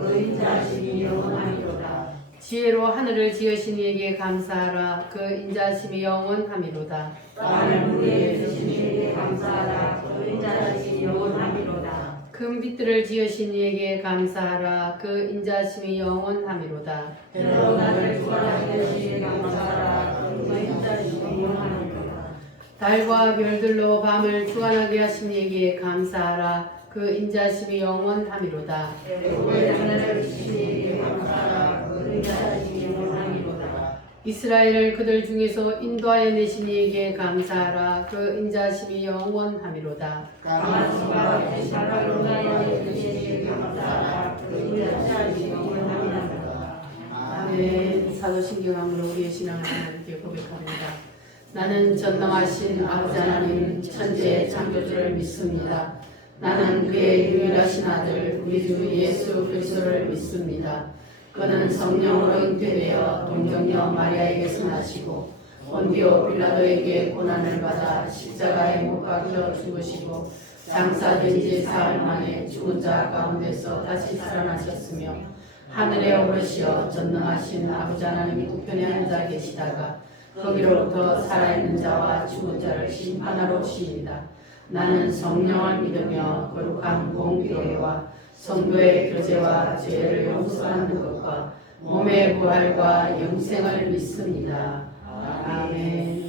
그 인자심이 영원하리로다. 지혜로 하늘을 지으신 이에게 감사하라. 그 인자심이 영원하미로다. 땅을 무리에 주신 이에게 감사하라. 그 인자심이 영원하리로다. 큰 빛들을 지으신 이에게 감사하라. 그 인자심이 영원하미로다. 해로 나를 주관하게 하신 이에게 감사하라. 그 인자심이 영원하리로다. 달과 별들로 밤을 주관하게 하신 이에게 감사하라. 그 인자심이 영원하미로다. 애굽의 하늘을 주신 이에게 감사하라. 그 인자심이 영원하리로다. 이스라엘을 그들 중에서 인도하여 내신 이에게 감사하라. 그 인자심이 영원하미로다. 강한 수가 대신발로 나여 주신 이에게 감사하라. 그 인자심이 영원하리로다. 아멘. 사도신경함으로 우리의 신앙을 하나님께 고백합니다. 나는 전능하신 아버지 하나님 천지의 창조주를 믿습니다. 나는 그의 유일하신 아들 우리 주 예수 그리스도를 믿습니다. 그는 성령으로 잉태되어 동정녀 마리아에게서 나시고 본디오 빌라도에게 고난을 받아 십자가에 못 박혀 죽으시고 장사된 지 사흘 만에 죽은 자 가운데서 다시 살아나셨으며 하늘에 오르시어 전능하신 아버지 하나님 우편에 앉아 계시다가 거기로부터 살아있는 자와 죽은 자를 심판하러 오십니다. 나는 성령을 믿으며 거룩한 공기도회와 성도의 교제와 죄를 용서하는 것과 몸의 부활과 영생을 믿습니다. 아멘.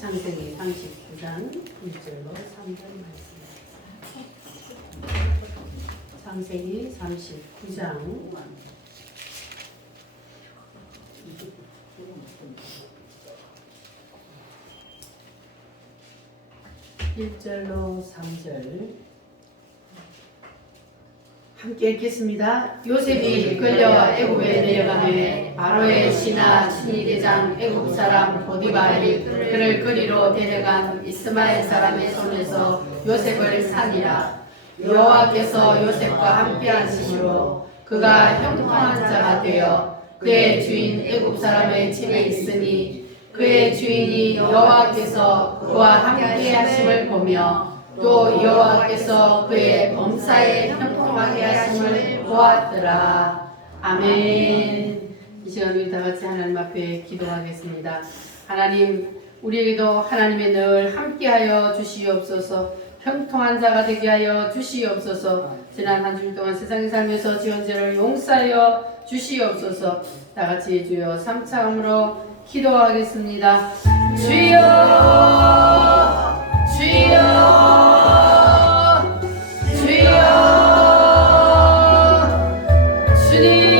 창세기 39장 1절로 3절 말씀. 창세기 39장 1절로 3절 함께 읽겠습니다. 요셉이 끌려 애굽에 내려가매 바로의 신하 친위대장 애굽 사람 보디발이 그를 그리로 데려간 이스마엘 사람의 손에서 요셉을 산이라. 여호와께서 요셉과 함께 하심으로 그가 형통한 자가 되어 그의 주인 애굽 사람의 집에 있으니 그의 주인이 여호와께서 그와 함께 하심을 보며 또 여호와께서 그의 범사에 형통하게 하심을 보았더라. 아멘. 이 시간 우리 다 같이 하나님 앞에 기도하겠습니다. 하나님, 우리에게도 하나님의 늘 함께하여 주시옵소서. 형통한 자가 되게 하여 주시옵소서. 지난 한 주일 동안 세상에 살면서 지은 죄를 용서하여 주시옵소서. 다 같이 주여 삼차음으로 기도하겠습니다. 주여, 주여, 주여, 주님.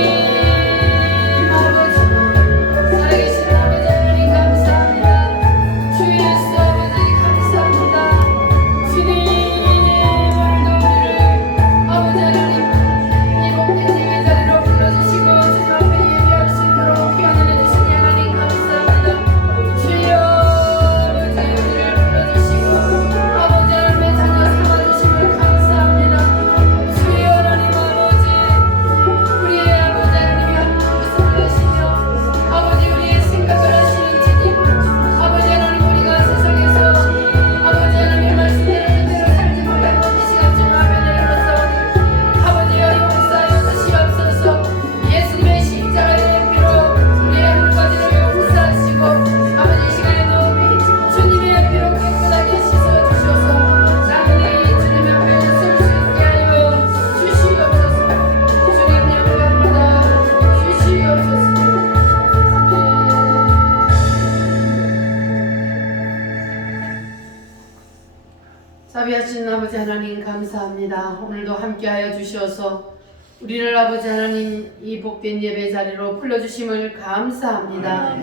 자비하신 아버지 하나님 감사합니다. 오늘도 함께하여 주셔서 우리를 아버지 하나님 이 복된 예배 자리로 불러주심을 감사합니다.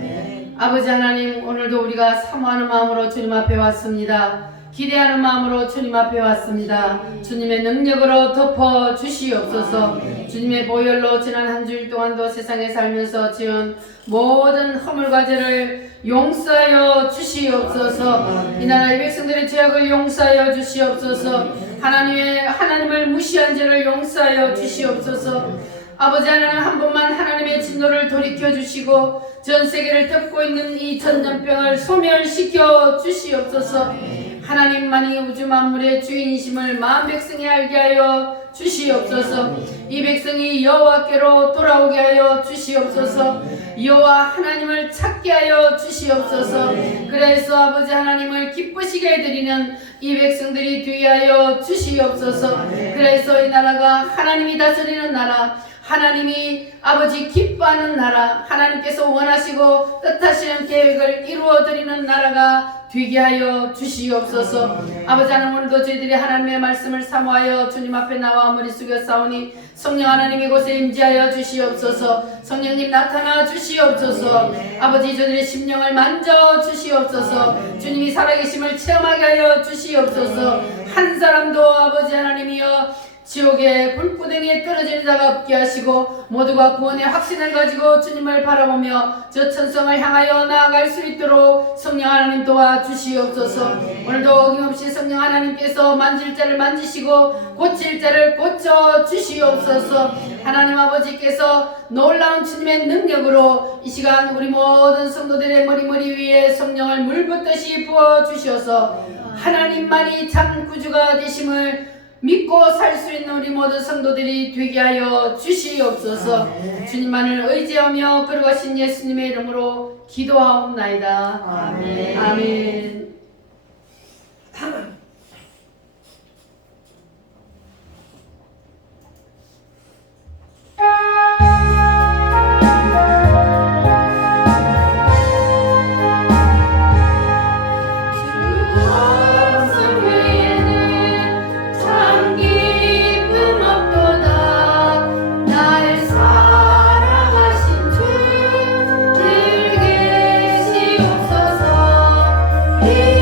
아버지 하나님, 오늘도 우리가 사모하는 마음으로 주님 앞에 왔습니다. 기대하는 마음으로 주님 앞에 왔습니다. 주님의 능력으로 덮어 주시옵소서. 주님의 보혈로 지난 한 주일 동안도 세상에 살면서 지은 모든 허물과 죄를 용서하여 주시옵소서. 이 나라의 백성들의 죄악을 용서하여 주시옵소서. 하나님을 무시한 죄를 용서하여 주시옵소서. 아버지 하나님, 한 번만 하나님의 진노를 돌이켜 주시고 전 세계를 덮고 있는 이 전염병을 소멸시켜 주시옵소서. 하나님만이 우주 만물의 주인이심을 마음 백성이 알게 하여 주시옵소서. 이 백성이 여호와께로 돌아오게 하여 주시옵소서. 여호와 하나님을 찾게 하여 주시옵소서. 그래서 아버지 하나님을 기쁘시게 해드리는 이 백성들이 되게 하여 주시옵소서. 그래서 이 나라가 하나님이 다스리는 나라, 하나님이 아버지 기뻐하는 나라, 하나님께서 원하시고 뜻하시는 계획을 이루어드리는 나라가 되게 하여 주시옵소서. 아버지 하나님, 오늘도 저희들이 하나님의 말씀을 사모하여 주님 앞에 나와 머리 숙여 싸우니 성령 하나님 이곳에 임재하여 주시옵소서. 성령님 나타나 주시옵소서. 아버지, 저들의 심령을 만져 주시옵소서. 주님이 살아계심을 체험하게 하여 주시옵소서. 한 사람도 아버지 하나님이여 지옥의 불구덩이에 떨어지는 자가 없게 하시고 모두가 구원의 확신을 가지고 주님을 바라보며 저 천성을 향하여 나아갈 수 있도록 성령 하나님 도와주시옵소서. 오늘도 어김없이 성령 하나님께서 만질 자를 만지시고 고칠 자를 고쳐 주시옵소서. 하나님 아버지께서 놀라운 주님의 능력으로 이 시간 우리 모든 성도들의 머리 위에 성령을 물붓듯이 부어주셔서 하나님만이 참 구주가 되심을 믿고 살 수 있는 우리 모든 성도들이 되게 하여 주시옵소서. 주님만을 의지하며 걸어가신 예수님의 이름으로 기도하옵나이다. 아멘. 아멘. 이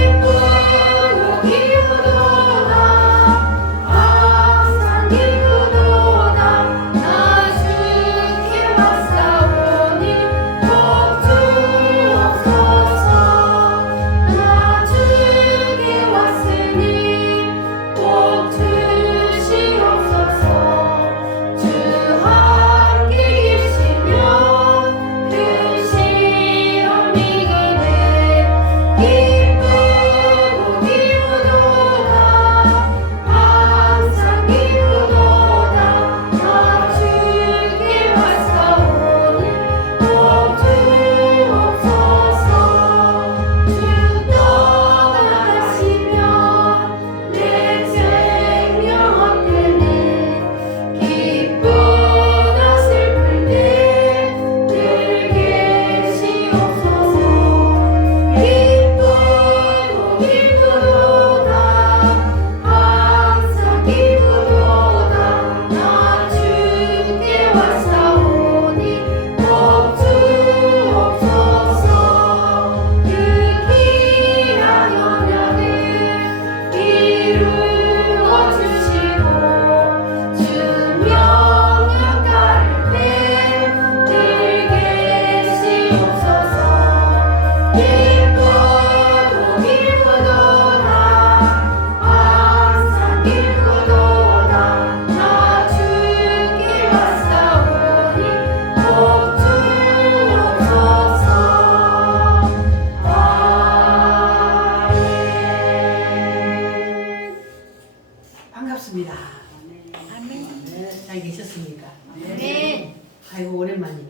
아멘. 아이고 오랜만이네.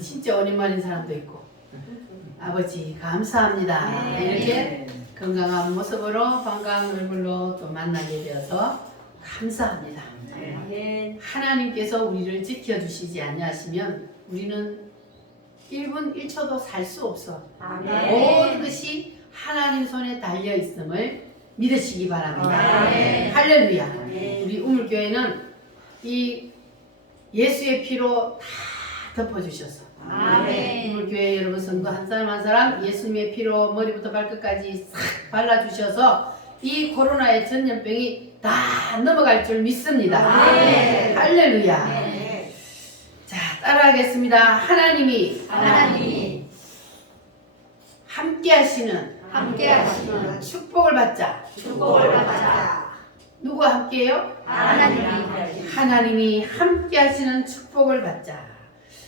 진짜 오랜만인 사람도 있고. 아버지 감사합니다. 이렇게 건강한 모습으로 반가운 얼굴로 또 만나게 되어서 감사합니다. 아멘. 하나님께서 우리를 지켜주시지 아니하시면 우리는 1분 1초도 살 수 없어. 아멘. 모든 것이 하나님 손에 달려 있음을 믿으시기 바랍니다. 아멘. 할렐루야. 아멘. 우리 우물교회는 이 예수의 피로 다 덮어주셔서 아멘. 우물교회 여러분 성도 한 사람 한 사람 예수님의 피로 머리부터 발끝까지 싹 발라주셔서 이 코로나의 전염병이 다 넘어갈 줄 믿습니다. 아멘. 할렐루야. 아멘. 자, 따라하겠습니다. 하나님이 함께 하시는 축복을 받자. 축복을 받자. 누구와 함께해요? 하나님이 함께 하시는 축복을 받자.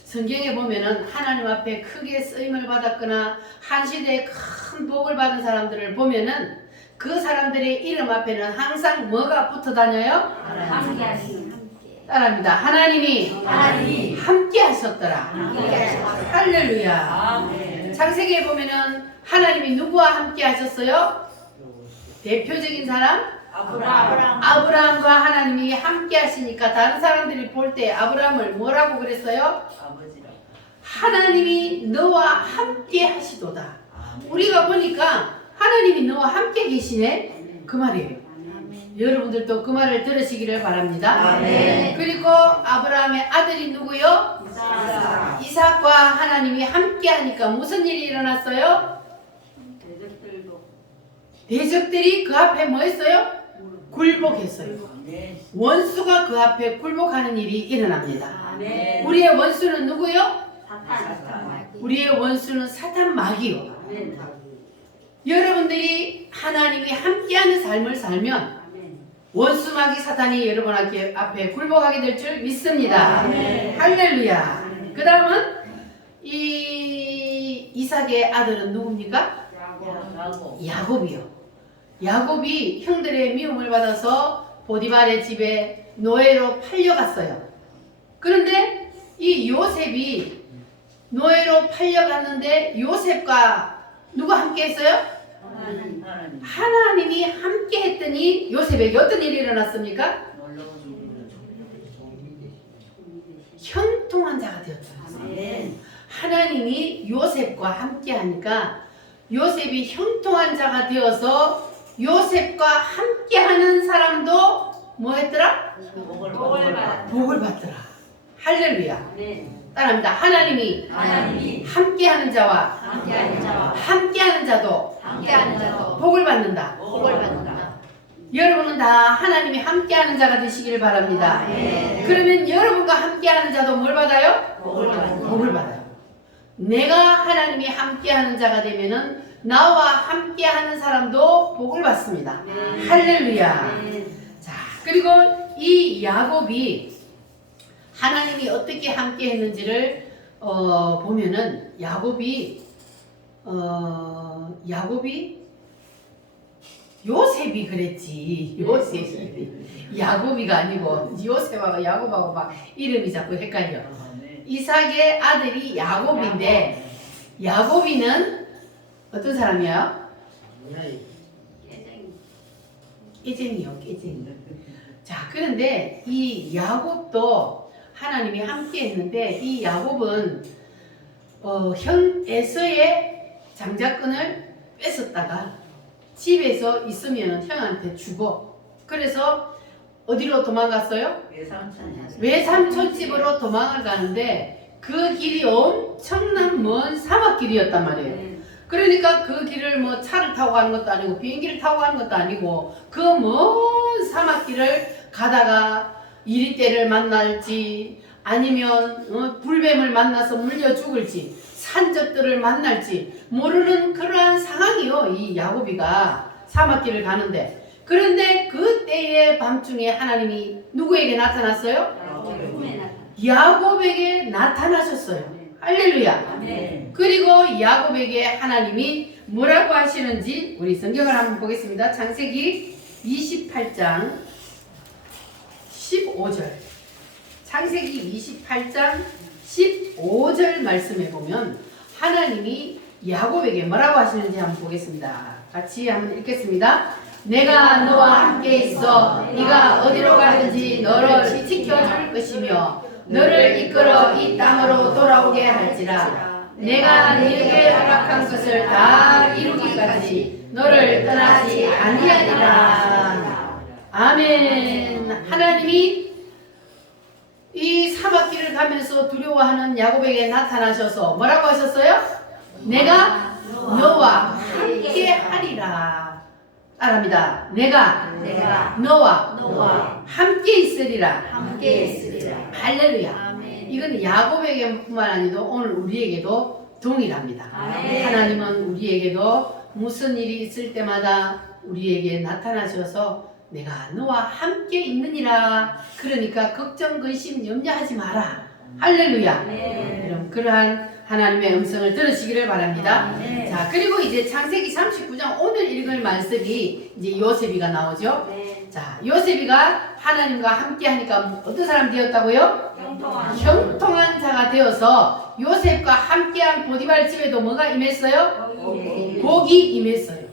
성경에 보면은 하나님 앞에 크게 쓰임을 받았거나 한 시대에 큰 복을 받은 사람들을 보면은 그 사람들의 이름 앞에는 항상 뭐가 붙어 다녀요? 함께 하시는 따라합니다. 하나님이 함께 하셨더라. 할렐루야. 창세기에 보면은 하나님이 누구와 함께 하셨어요? 대표적인 사람? 아브라함과 하나님이 함께 하시니까 다른 사람들이 볼 때 아브라함을 뭐라고 그랬어요? 하나님이 너와 함께 하시도다. 우리가 보니까 하나님이 너와 함께 계시네? 그 말이에요. 여러분들도 그 말을 들으시기를 바랍니다. 아멘. 그리고 아브라함의 아들이 누구요? 이삭과 하나님이 함께 하니까 무슨 일이 일어났어요? 대적들이 그 앞에 뭐 했어요? 굴복했어요. 원수가 그 앞에 굴복하는 일이 일어납니다. 우리의 원수는 누구요? 우리의 원수는 사탄 마귀요. 여러분들이 하나님이 함께하는 삶을 살면 원수 마귀 사탄이 여러분 앞에 굴복하게 될 줄 믿습니다. 할렐루야. 그 다음은 이 이삭의 아들은 누굽니까? 야곱이요. 야곱이 형들의 미움을 받아서 보디발의 집에 노예로 팔려갔어요. 그런데 이 요셉이 노예로 팔려갔는데 요셉과 누가 함께 했어요? 하나님이 함께 했더니 요셉에게 어떤 일이 일어났습니까? 형통한 자가 되었다. 하나님이 요셉과 함께 하니까 요셉이 형통한 자가 되어서 요셉과 함께하는 사람도 뭐 했더라? 복을 받더라. 할렐루야. 따라합니다. 하나님이 함께하는 자와 함께하는 자도 복을 받는다. 여러분은 다 하나님이 함께하는 자가 되시기를 바랍니다. 그러면 여러분과 함께하는 자도 뭘 받아요? 복을 받아요. 내가 하나님이 함께하는 자가 되면은 나와 함께하는 사람도 복을 받습니다. 할렐루야. 자, 그리고 이 야곱이 하나님이 어떻게 함께 했는지를 보면은 야곱이 요셉이 그랬지. 요셉이 야곱이가 아니고 요셉하고 야곱하고 막 이름이 자꾸 헷갈려. 이삭의 아들이 야곱인데 야곱이는 어떤 사람이에요? 깨쟁이요, 깨쟁이. 자, 그런데 이 야곱도 하나님이 함께 했는데 이 야곱은 형 에서의 장자권을 뺏었다가 집에서 있으면 형한테 주고 그래서 어디로 도망갔어요? 외삼촌 집으로 도망을 가는데 그 길이 엄청난 먼 사막길이었단 말이에요. 그러니까 그 길을 뭐 차를 타고 가는 것도 아니고 비행기를 타고 가는 것도 아니고 그 먼 사막길을 가다가 이리떼를 만날지 아니면 불뱀을 만나서 물려 죽을지 산적들을 만날지 모르는 그러한 상황이요. 이 야곱이가 사막길을 가는데 그런데 그때의 밤중에 하나님이 누구에게 나타났어요? 야곱에게 나타나셨어요. 할렐루야. 그리고 야곱에게 하나님이 뭐라고 하시는지 우리 성경을 한번 보겠습니다. 창세기 28장 15절. 창세기 28장 15절 말씀에 보면 하나님이 야곱에게 뭐라고 하시는지 한번 보겠습니다. 같이 한번 읽겠습니다. 내가 너와 함께 있어 네가 어디로 가든지 너를 지켜줄 것이며 너를 이끌어 이 땅으로 돌아오게 할지라. 내가 네게 허락한 것을 다 이루기까지 너를 떠나지 아니하리라. 아멘. 하나님이 이 사막길을 가면서 두려워하는 야곱에게 나타나셔서 뭐라고 하셨어요? 내가 너와 함께 하리라. 따라합니다. 내가 너와 함께 있으리라. 할렐루야. 이건 야곱에게뿐만 아니도 오늘 우리에게도 동일합니다. 하나님은 우리에게도 무슨 일이 있을 때마다 우리에게 나타나셔서 내가 너와 함께 있느니라. 그러니까 걱정, 근심, 염려하지 마라. 할렐루야. 여러분 그러한 하나님의 음성을 들으시기를 바랍니다. 자, 그리고 이제 창세기 39장 오늘 읽을 말씀이 이제 요셉이가 나오죠. 자, 요셉이가 하나님과 함께 하니까 어떤 사람이 되었다고요? 형통한 자가 되어서 요셉과 함께한 보디발 집에도 뭐가 임했어요? 복이 임했어요.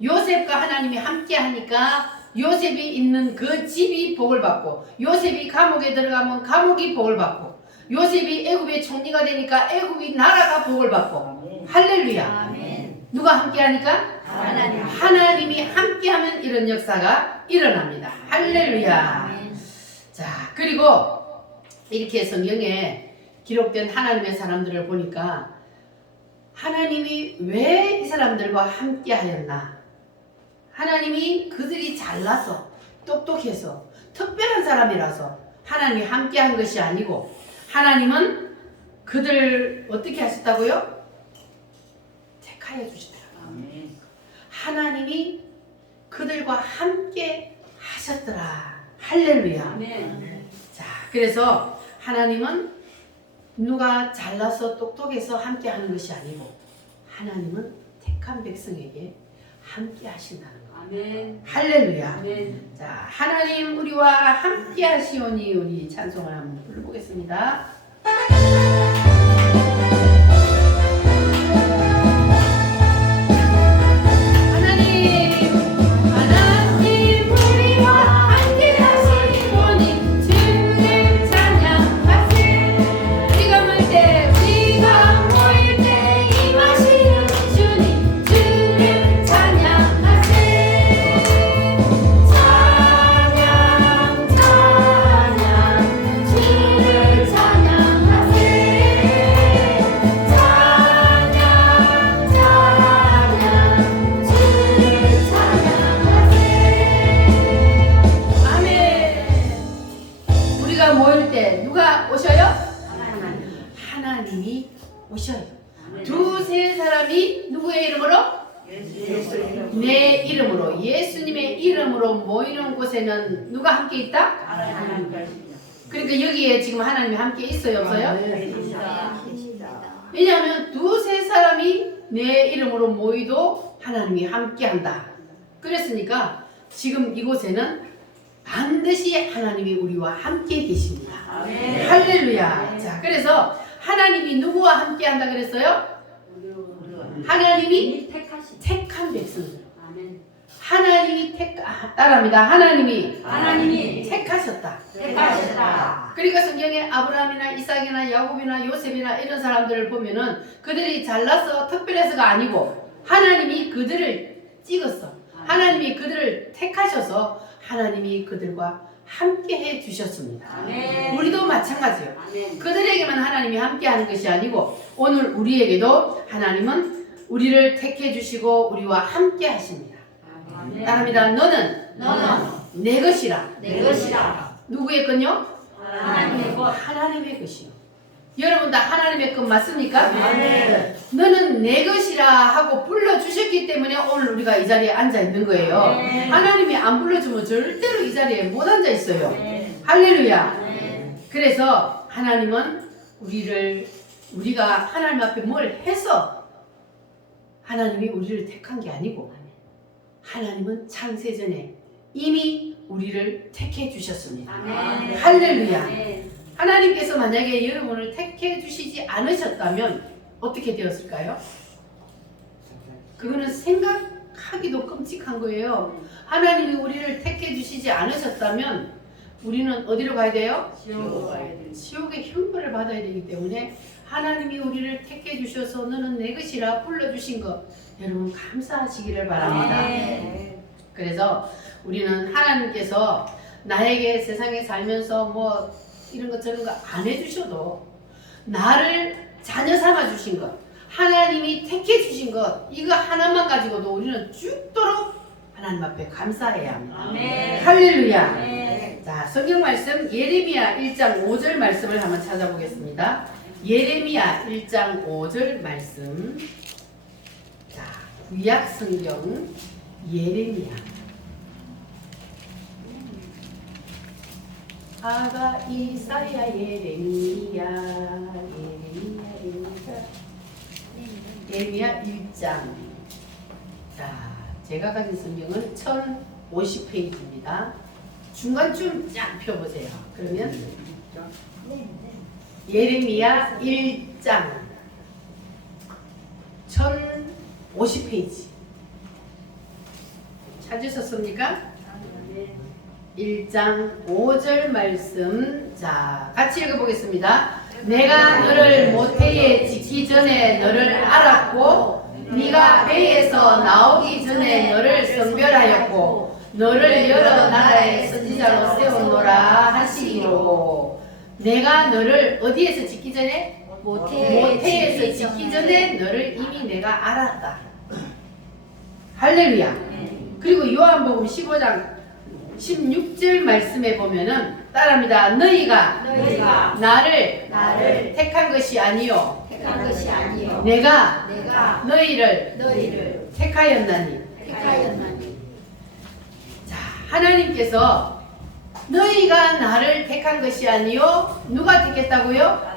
요셉과 하나님이 함께 하니까 요셉이 있는 그 집이 복을 받고, 요셉이 감옥에 들어가면 감옥이 복을 받고, 요셉이 애굽의 총리가 되니까 애굽이 나라가 복을 받고. 할렐루야. 누가 함께 하니까? 하나님이 함께하면 이런 역사가 일어납니다. 할렐루야. 자, 그리고 이렇게 성경에 기록된 하나님의 사람들을 보니까 하나님이 왜 이 사람들과 함께 하였나? 하나님이 그들이 잘나서 똑똑해서 특별한 사람이라서 하나님이 함께 한 것이 아니고, 하나님은 그들 어떻게 하셨다고요? 택하여 주시더라고요. 하나님이 그들과 함께 하셨더라. 할렐루야. 자, 그래서 하나님은 누가 잘나서 똑똑해서 함께 하는 것이 아니고 하나님은 택한 백성에게 함께 하신다는 거. 할렐루야. 자, 하나님 우리와 함께 하시오니 우리 찬송을 한번 불러보겠습니다. 하나님이 오셔요. 두세 사람이 누구의 이름으로? 내 이름으로, 예수님의 이름으로 모이는 곳에는 누가 함께 있다? 그러니까 여기에 지금 하나님이 함께 있어요, 없어요? 왜냐하면 두세 사람이 내 이름으로 모이도 하나님이 함께 한다. 그랬으니까 지금 이곳에는 반드시 하나님이 우리와 함께 계십니다. 할렐루야. 자, 그래서 하나님이 누구와 함께 한다 그랬어요? 하나님이 택한 백성들. 하나님이 따라합니다. 하나님이 택하셨다. 그러니까 성경에 아브라함이나 이삭이나 야곱이나 요셉이나 이런 사람들을 보면은 그들이 잘나서 특별해서가 아니고 하나님이 그들을 찍었어. 하나님이 그들을 택하셔서 하나님이 그들과 함께 해 주셨습니다. 우리도 마찬가지예요. 그들에게만 하나님이 함께 하는 것이 아니고 오늘 우리에게도 하나님은 우리를 택해 주시고 우리와 함께 하십니다. 따라합니다. 너는 내 것이라. 누구의 것요? 하나님의 것이요. 여러분 다 하나님의 것 맞습니까? 너는 내 것이라 하고 불러주셨기 때문에 오늘 우리가 이 자리에 앉아 있는 거예요. 하나님이 안 불러주면 절대로 이 자리에 못 앉아 있어요. 할렐루야. 그래서 하나님은 우리가 하나님 앞에 뭘 해서 하나님이 우리를 택한 게 아니고 하나님은 창세전에 이미 우리를 택해 주셨습니다. 할렐루야. 하나님께서 만약에 여러분을 택해 주시지 않으셨다면 어떻게 되었을까요? 그거는 생각하기도 끔찍한 거예요. 하나님이 우리를 택해 주시지 않으셨다면 우리는 어디로 가야 돼요? 지옥의 형벌을 받아야 되기 때문에 하나님이 우리를 택해 주셔서 너는 내 것이라 불러주신 것 여러분 감사하시기를 바랍니다. 그래서 우리는 하나님께서 나에게 세상에 살면서 뭐 이런 것 저런 거 안 해주셔도 나를 자녀 삼아 주신 것 하나님이 택해 주신 것 이거 하나만 가지고도 우리는 죽도록 하나님 앞에 감사해야 합니다. 할렐루야. 자, 성경 말씀 예레미야 1장 5절 말씀을 한번 찾아보겠습니다. 예레미야 1장 5절 말씀. 자, 구약 성경 예레미야. 아가 이사야 예레미야 예레미야 1장. 자, 제가 가진 성경은 1050페이지입니다. 중간쯤 쫙 펴보세요. 그러면 예레미야 1장 1050페이지 찾으셨습니까? 1장 5절 말씀. 자, 같이 읽어보겠습니다. 내가 너를 모태에 짓기 전에 너를 알았고 네가 배에서 나오기 전에 너를 선별하였고 너를 여러 나라의 선지자로 세웠노라 하시기로. 내가 너를 어디에서 짓기 전에? 모태에서 짓기 전에 너를 이미 내가 알았다. 할렐루야. 그리고 요한복음 15장 16절 말씀에 보면은 따라합니다. 너희가 나를 택한 것이 아니요 내가 너희를 택하였나니. 자, 하나님께서 너희가 나를 택한 것이 아니요 누가 택했다고요?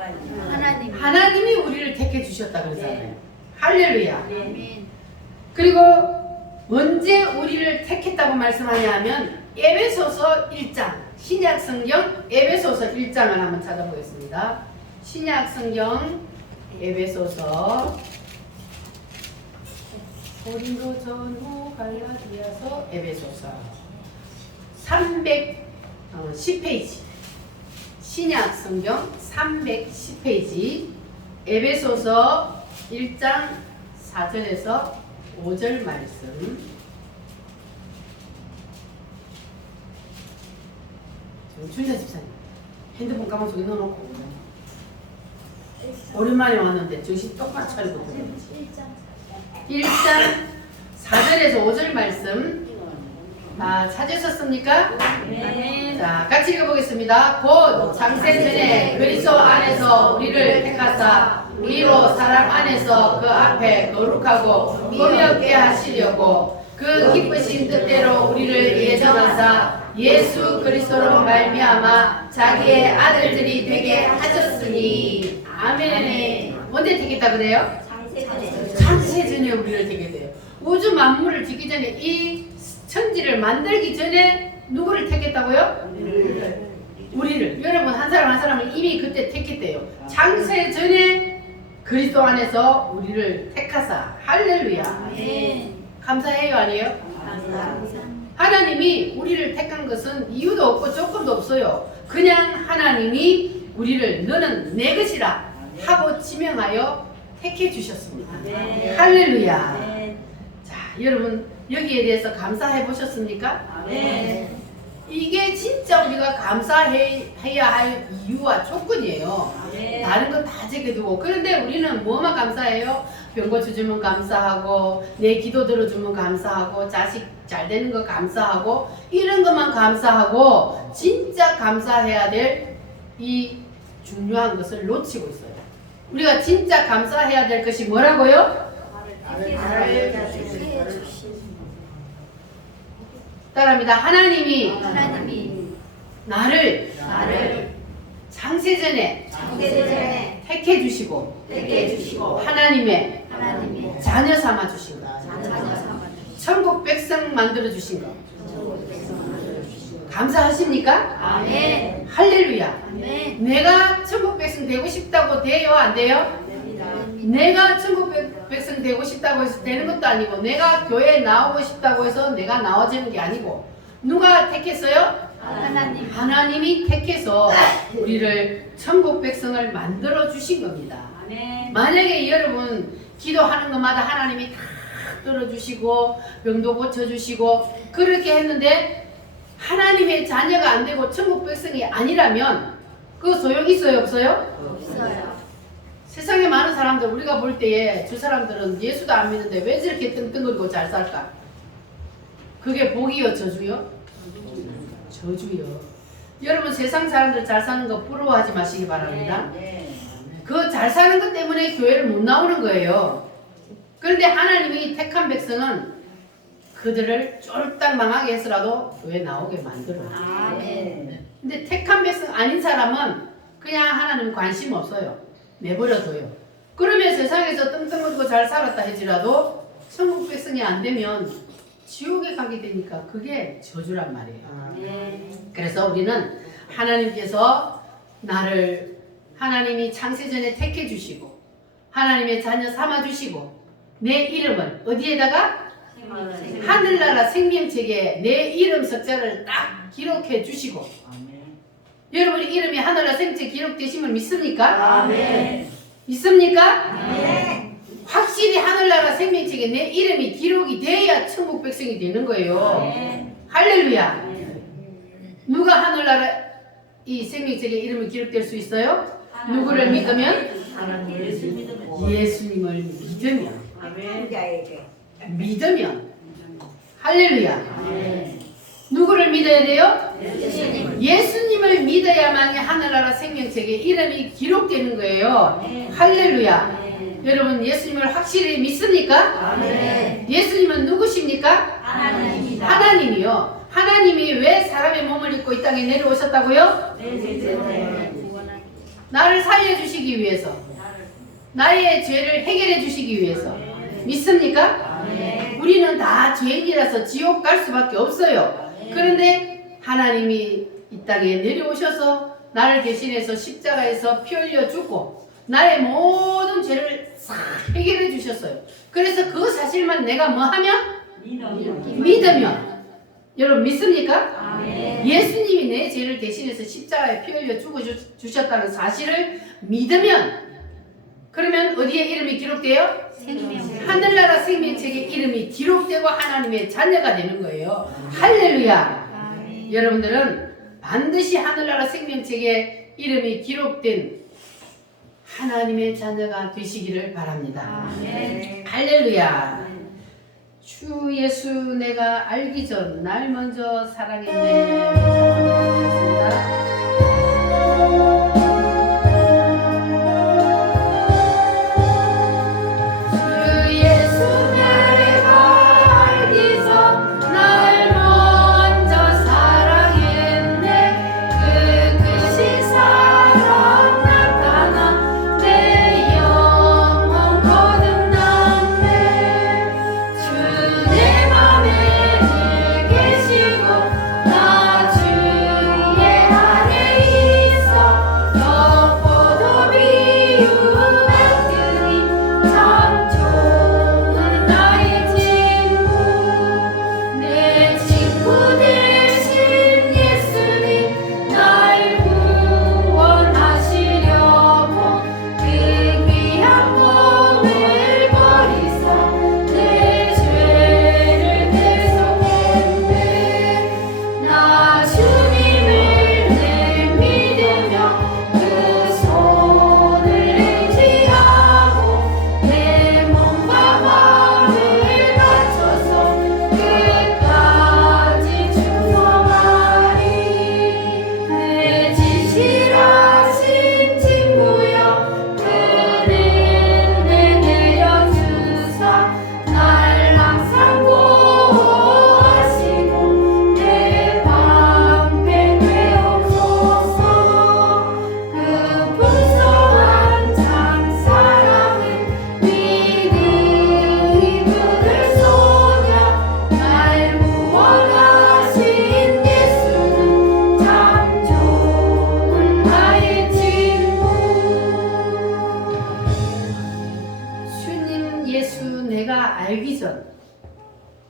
하나님이 우리를 택해 주셨다 그러잖아요. 할렐루야. 그리고 언제 우리를 택했다고 말씀하냐 하면 에베소서 1장, 신약 성경 에베소서 1장을 한번 찾아보겠습니다. 신약 성경 에베소서, 고린도전후, 갈라디아서, 에베소서 310페이지. 신약 성경 310페이지 에베소서 1장 4절에서 5절 말씀. 준자 집사님 핸드폰 가방 속에 넣어놓고 오랜만에 왔는데 정신 똑바로 차리고 들어야지. 1장 4절에서 5절 말씀. 찾으셨습니까? 자, 같이 읽어보겠습니다. 곧 창세전에 그리스도 안에서 우리를 택하사 우리로 사랑 안에서 그 앞에 거룩하고 거룩하게 하시려고 그 기쁘신 뜻대로 우리를 예정하사 예수 그리스도로 말미암아 자기의 아들들이 되게 하셨으니. 아멘. 언제 택했다 그래요? 창세전에 우리를 택게 돼요. 우주 만물을 짓기 전에 이 천지를 만들기 전에 누구를 택했다고요? 우리를. 여러분 한 사람 한 사람을 이미 그때 택했대요. 창세전에 그리스도 안에서 우리를 택하사. 할렐루야. 감사해요 아니에요? 하나님이 우리를 택한 것은 이유도 없고 조건도 없어요. 그냥 하나님이 우리를 너는 내 것이라 하고 지명하여 택해 주셨습니다. 할렐루야. 자, 여러분 여기에 대해서 감사해 보셨습니까? 이게 진짜 우리가 감사해야 할 이유와 조건이에요. 다른 건 다 제껴두고. 그런데 우리는 뭐만 감사해요? 병 고쳐주면 감사하고, 내 기도 들어주면 감사하고, 자식 잘 되는 거 감사하고, 이런 것만 감사하고, 진짜 감사해야 될 이 중요한 것을 놓치고 있어요. 우리가 진짜 감사해야 될 것이 뭐라고요? 따라합니다. 하나님이 나를 창세전에 택해 주시고 하나님의 자녀 삼아 주신 것, 천국 백성 만들어 주신 것. 감사하십니까? 아멘. 할렐루야. 아멘. 내가 천국 백성 되고 싶다고 돼요? 안 돼요? 내가 천국 백성 되고 싶다고 해서 되는 것도 아니고, 내가 교회에 나오고 싶다고 해서 내가 나와지는 게 아니고, 누가 택했어요? 하나님. 하나님이 택해서 우리를 천국 백성을 만들어 주신 겁니다. 아멘. 만약에 여러분 기도하는 것마다 하나님이 다 들어주시고 병도 고쳐주시고 그렇게 했는데 하나님의 자녀가 안 되고 천국 백성이 아니라면 그 소용 있어요, 없어요? 없어요. 세상에 많은 사람들, 우리가 볼 때에 저 사람들은 예수도 안 믿는데 왜 저렇게 뜬뜬거리고 잘 살까? 그게 복이요, 저주요? 저주요. 여러분 세상 사람들 잘 사는 거 부러워하지 마시기 바랍니다. 그 잘 사는 것 때문에 교회를 못 나오는 거예요. 그런데 하나님이 택한 백성은 그들을 쫄딱 망하게 해서라도 교회 나오게 만들어요. 아멘. 근데 택한 백성 아닌 사람은 그냥 하나님 관심 없어요. 내버려둬요. 그러면 세상에서 뜬뜬거리고 잘 살았다 할지라도 천국 백성이 안 되면 지옥에 가게 되니까 그게 저주란 말이에요. 아멘. 그래서 우리는 하나님께서 나를 하나님이 창세전에 택해 주시고 하나님의 자녀 삼아 주시고 내 이름을 어디에다가 하늘나라 생명책에 내 이름 석자를 딱 기록해 주시고 여러분이 이름이 하늘나라 생명책에 기록되심을 믿습니까? 아멘. 믿습니까? 아멘. 확실히 하늘나라 생명책에 내 이름이 기록이 돼야 천국 백성이 되는 거예요. 아멘. 할렐루야. 누가 하늘나라 이 생명책에 이름이 기록될 수 있어요? 누구를 믿으면? 예수님을 믿으면. 믿으면. 할렐루야. 누구를 믿어야 돼요? 예수님을 믿어야만이 하늘나라 생명책에 이름이 기록되는 거예요. 할렐루야. 여러분 예수님을 확실히 믿습니까? 아멘. 예수님은 누구십니까? 하나님입니다. 하나님이요. 하나님이 왜 사람의 몸을 입고 이 땅에 내려오셨다고요? 나를 살려주시기 위해서, 나의 죄를 해결해 주시기 위해서. 믿습니까? 아멘. 우리는 다 죄인이라서 지옥 갈 수밖에 없어요. 그런데 하나님이 이 땅에 내려오셔서 나를 대신해서 십자가에서 피 흘려 주고 나의 모든 죄를 싹 해결해 주셨어요. 그래서 그 사실만 내가 뭐 하면? 믿으면. 여러분 믿습니까? 아멘. 예수님이 내 죄를 대신해서 십자가에 피 흘려 죽어 주셨다는 사실을 믿으면, 그러면 어디에 이름이 기록돼요? 하늘나라 생명책에 이름이 기록되고 하나님의 자녀가 되는 거예요. 할렐루야. 아멘. 여러분들은 반드시 하늘나라 생명책에 이름이 기록된 하나님의 자녀가 되시기를 바랍니다. 아멘. 할렐루야. 주 예수 내가 알기 전 날 먼저 사랑했네. 찬송드리겠습니다. 주 예수 내가 알기 전 날 먼저 사랑했네. 그 사랑 나타나 내 영혼 거듭났네. 주 내 맘에 늘 계시고 나 주의 안에 있어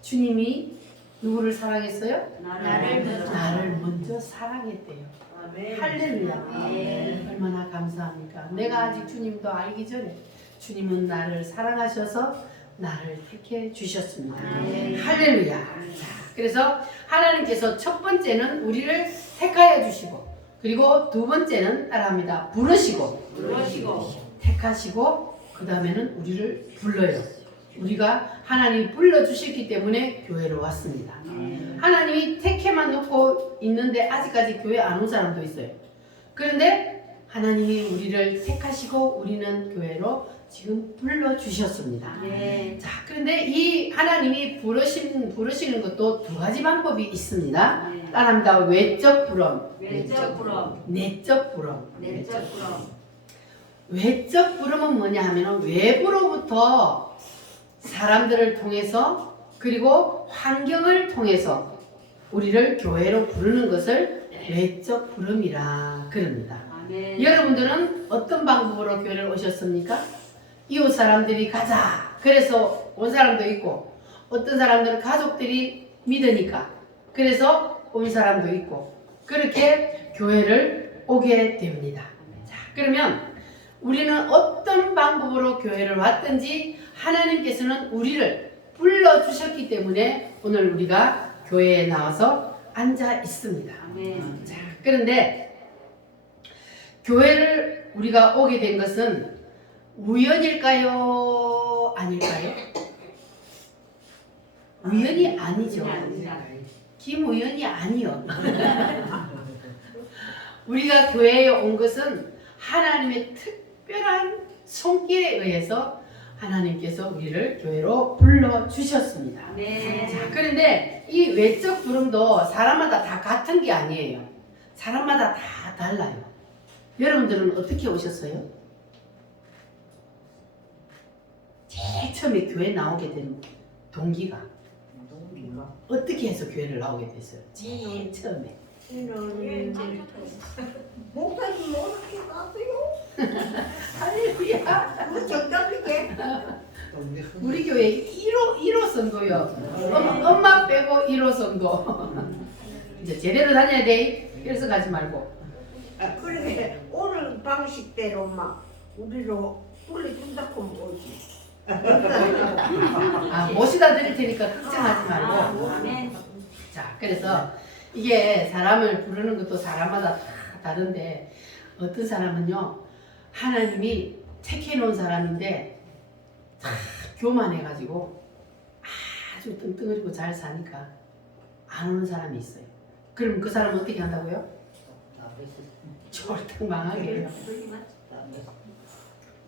주님이 누구를 사랑했어요? 나를 먼저 사랑했대요. 아멘. 할렐루야. 아멘. 얼마나 감사합니까? 내가 아직 주님도 알기 전에 주님은 나를 사랑하셔서 나를 택해 주셨습니다. 아멘. 할렐루야. 자, 그래서 하나님께서 첫 번째는 우리를 택하여 주시고, 그리고 두 번째는 따라합니다. 부르시고, 택하시고, 그 다음에는 우리를 불러요. 우리가 하나님이 불러주셨기 때문에 교회로 왔습니다. 하나님이 택해만 놓고 있는데 아직까지 교회 안 온 사람도 있어요. 그런데 하나님이 우리를 택하시고 우리는 교회로 지금 불러주셨습니다. 네. 자, 그런데 이 하나님이 부르시는 것도 두 가지 방법이 있습니다. 네. 따라합니다. 외적 부름, 외적 부름, 내적 부름. 내적 부름. 외적 부름은 뭐냐 하면 외부로부터 사람들을 통해서 그리고 환경을 통해서 우리를 교회로 부르는 것을 외적 부름이라 그럽니다. 아멘. 여러분들은 어떤 방법으로 교회를 오셨습니까? 이웃 사람들이 가자 그래서 온 사람도 있고, 어떤 사람들은 가족들이 믿으니까 그래서 온 사람도 있고, 그렇게 교회를 오게 됩니다. 자, 그러면 우리는 어떤 방법으로 교회를 왔든지 하나님께서는 우리를 불러주셨기 때문에 오늘 우리가 교회에 나와서 앉아 있습니다. 아멘. 자, 그런데 교회를 우리가 오게 된 것은 우연일까요? 아닐까요? 우연이 아니죠. 김우연이 아니요. 우리가 교회에 온 것은 하나님의 특별한 손길에 의해서 하나님께서 우리를 교회로 불러주셨습니다. 아멘. 자, 그런데 이 외적 부름도 사람마다 다 같은 게 아니에요. 사람마다 다 달라요. 여러분들은 어떻게 오셨어요? 제일 처음에 교회 나오게 된 동기가 어떻게 해서 교회를 나오게 됐어요? 제일 처음에. 목사님 어떻게 가세요? 할렐루야. 그 정답이게. 우리 교회 1호 선거요. 엄마 빼고 1호 선거. 이제 제대로 다녀야 돼. 그래서 가지 말고. 그러게 오늘 방식대로 막 우리로 불러준다고 오지. 아, 모시다 드릴 테니까 걱정하지 말고. 아멘. 자, 그래서 이게 사람을 부르는 것도 사람마다 다 다른데, 어떤 사람은요 하나님이 택해 놓은 사람인데 다 교만해가지고 아주 뚱뚱거리고 잘 사니까 안 오는 사람이 있어요. 그럼 그 사람은 어떻게 한다고요? 쫄딱 망하게 해요.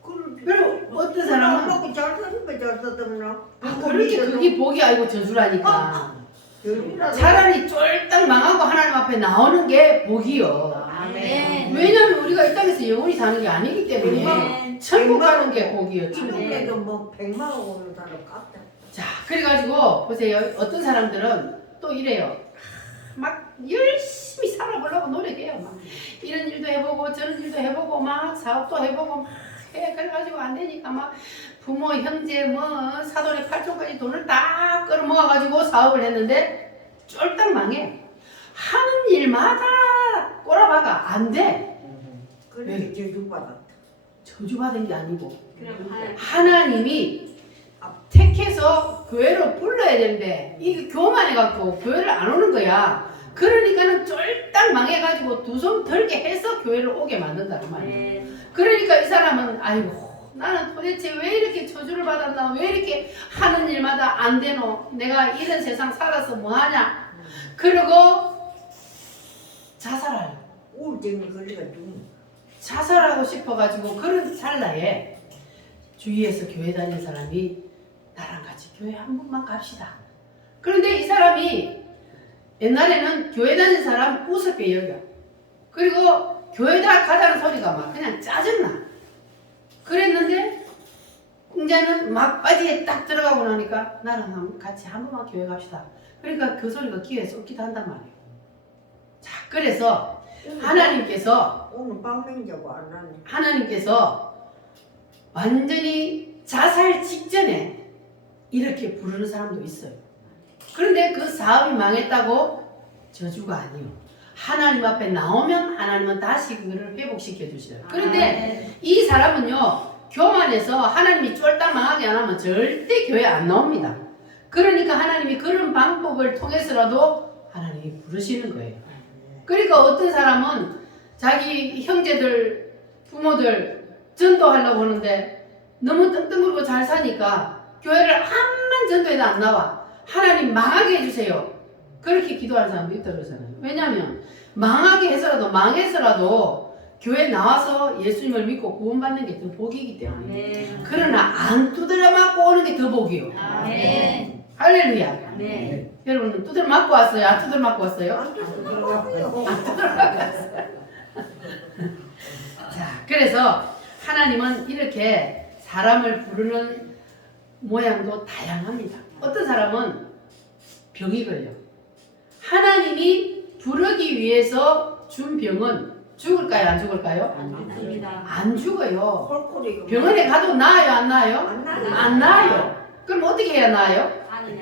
그리고 어떤 사람은 먹고 잘 사는 거잘 사던가. 그렇게 그게 복이 아니고 저주라니까. 차라리 쫄딱 망하고 하나님 앞에 나오는 게 복이요. 아멘. 왜냐면 우리가 이 땅에서 영원히 사는 게 아니기 때문에 아멘. 천국 가는 게 복이요. 이 천국. 동네도 뭐 100만 원 오는 사람 같다. 자, 그래가지고 보세요. 어떤 사람들은 또 이래요. 막 열심히 살아보려고 노력해요. 막 이런 일도 해보고 저런 일도 해보고 막 사업도 해보고 막 해. 그래가지고 안 되니까 막 부모, 형제, 뭐 사돈의 팔촌까지 돈을 다 끌어모아가지고 사업을 했는데 쫄딱 망해. 하는 일마다 꼬라박아. 안 돼. 그렇게 저주받았다. 저주받은 게 아니고 그럼 하나님이 택해서 교회로 불러야 되는데 이게 교만해갖고 교회를 안 오는 거야. 그러니까는 쫄딱 망해가지고 두 손 들게 해서 교회를 오게 만든다 그 말이야. 아멘. 그러니까 이 사람은 아이고 나는 도대체 왜 이렇게 저주를 받았나, 왜 이렇게 하는 일마다 안 되노, 내가 이런 세상 살아서 뭐하냐. 그리고 자살하려. 우울증이 걸려가지고. 자살하고 싶어가지고 그런 찰나에 주위에서 교회 다니는 사람이 나랑 같이 교회 한 번만 갑시다. 그런데 이 사람이 옛날에는 교회 다니는 사람 우습게 여겨. 그리고 교회다 가자는 소리가 막 그냥 짜증나. 그랬는데 이제는 막바지에 딱 들어가고 나니까 나랑 같이 한 번만 교회 갑시다. 그러니까 그 소리가 귀에 쏙기도 한단 말이에요. 자, 그래서 하나님께서 오늘 방맹자고 안 하네. 하나님께서 완전히 자살 직전에 이렇게 부르는 사람도 있어요. 그런데 그 사업이 망했다고 저주가 아니요. 하나님 앞에 나오면 하나님은 다시 그거를 회복시켜 주셔요. 그런데 이 사람은요, 교만해서 하나님이 쫄딱 망하게 안 하면 절대 교회 안 나옵니다. 그러니까 하나님이 그런 방법을 통해서라도 하나님이 부르시는 거예요. 그러니까 어떤 사람은 자기 형제들, 부모들 전도하려고 하는데 너무 뜬뜬거리고 잘 사니까 교회를 암만 전도해도 안 나와. 하나님 망하게 해주세요. 그렇게 기도하는 사람도 있다고 그러잖아요. 왜냐하면 망해서라도 교회 나와서 예수님을 믿고 구원받는 게 더 복이기 때문에. 그러나 안 두드려 맞고 오는 게 더 복이요. 할렐루야. 네. 여러분은 두드려 맞고 왔어요? 안 두드려 맞고 왔어요? 안 들어가고요. 자, 그래서 하나님은 이렇게 사람을 부르는 모양도 다양합니다. 어떤 사람은 병이 걸려. 하나님이 부르기 위해서 준 병은 죽을까요? 안 죽을까요? 안 죽어요. 콜콜이 병원에 가도 나아요? 안 나아요? 안 나요. 안 나아요. 그럼 어떻게 해야 나아요? 아니,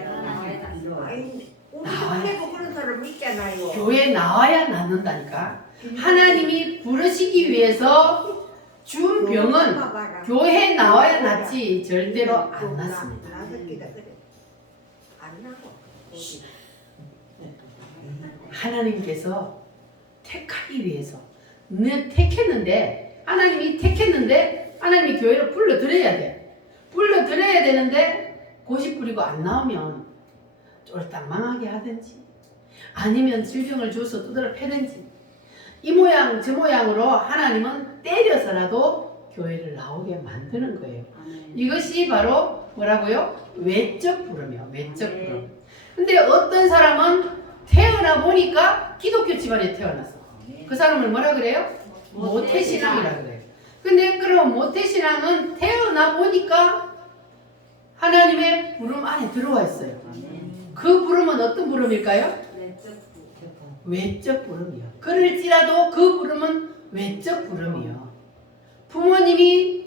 우리 동네도 그런 사람 있잖아요. 교회에 나와야 낫는다니까. 하나님이 부르시기 위해서 준 병은 교회에 나와야 낫지 절대로 안 낫습니다. 안 나고. 하나님께서 택하기 위해서 택했는데 하나님이 교회를 불러들여야 돼. 불러들여야 되는데 고집 부리고 안 나오면 쫄딱 망하게 하든지 아니면 질병을 줘서 두드려 패든지 이 모양 저 모양으로 하나님은 때려서라도 교회를 나오게 만드는 거예요. 이것이 바로 뭐라고요? 외적 부름이요. 외적 부름. 근데 어떤 사람은 태어나 보니까 기독교 집안에 태어났어. 그 사람을 뭐라 그래요? 모태신앙이라 그래요. 근데 그럼 모태신앙은 태어나 보니까 하나님의 부름 안에 들어와 있어요. 그 부름은 어떤 부름일까요? 외적 부름이요. 그럴지라도 그 부름은 외적 부름이요. 부모님이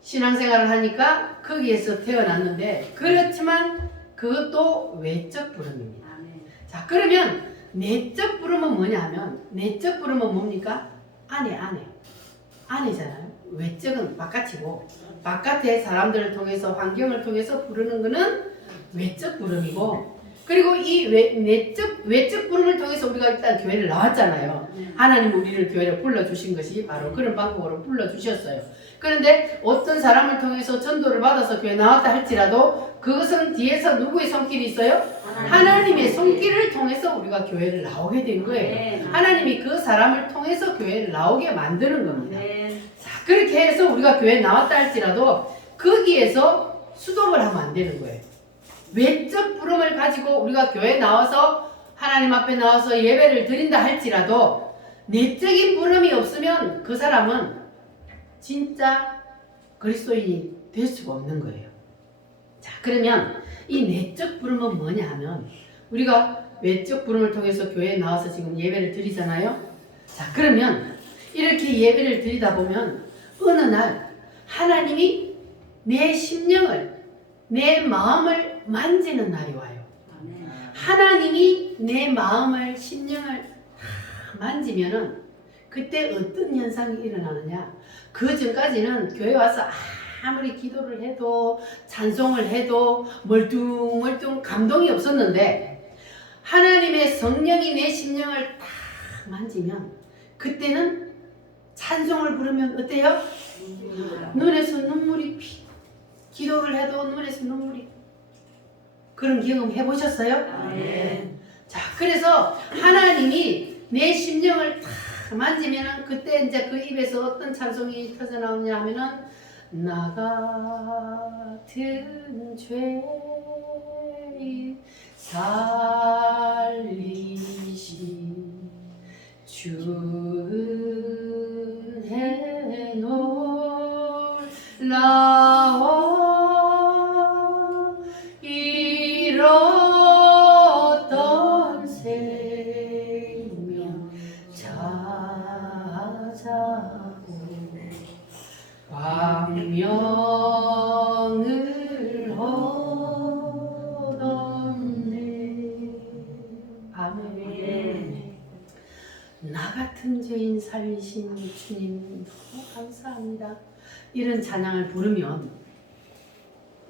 신앙생활을 하니까 거기에서 태어났는데 그렇지만 그것도 외적 부름입니다. 자, 그러면 내적 부름은 뭐냐 하면 내적 부름은 뭡니까? 안에잖아요. 외적은 바깥이고 바깥의 사람들을 통해서 환경을 통해서 부르는 것은 외적 부름이고 그리고 이 외적 부름을 통해서 우리가 일단 교회를 나왔잖아요. 하나님 우리를 교회를 불러주신 것이 바로 그런 방법으로 불러주셨어요. 그런데 어떤 사람을 통해서 전도를 받아서 교회 나왔다 할지라도 그것은 뒤에서 누구의 손길이 있어요? 하나님의 손길을 통해서 우리가 교회를 나오게 된 거예요. 하나님이 그 사람을 통해서 교회를 나오게 만드는 겁니다. 자, 그렇게 해서 우리가 교회에 나왔다 할지라도 거기에서 수동을 하면 안 되는 거예요. 외적 부름을 가지고 우리가 교회에 나와서 하나님 앞에 나와서 예배를 드린다 할지라도 내적인 부름이 없으면 그 사람은 진짜 그리스도인이 될 수가 없는 거예요. 자, 그러면 이 내적 부름은 뭐냐 하면 우리가 외적 부름을 통해서 교회에 나와서 지금 예배를 드리잖아요. 자, 그러면 이렇게 예배를 드리다 보면 어느 날 하나님이 내 심령을 내 마음을 만지는 날이 와요. 하나님이 내 마음을 심령을 만지면은 그때 어떤 현상이 일어나느냐? 그 전까지는 교회 와서 아무리 기도를 해도 찬송을 해도 멀뚱멀뚱 감동이 없었는데 하나님의 성령이 내 심령을 딱 만지면 그때는 찬송을 부르면 어때요? 눈에서 눈물이 기도를 해도 눈에서 눈물이 그런 경험 해보셨어요? 네. 자, 그래서 하나님이 내 심령을 딱 만지면은 그때 이제 그 입에서 어떤 찬송이 터져 나오냐 하면은 나 같은 죄인 살리신 주은혜 놀라워 잃었던 생명 찾아오 광명을 얻었네. 같은 죄인 살리신 주님 너무 감사합니다. 이런 찬양을 부르면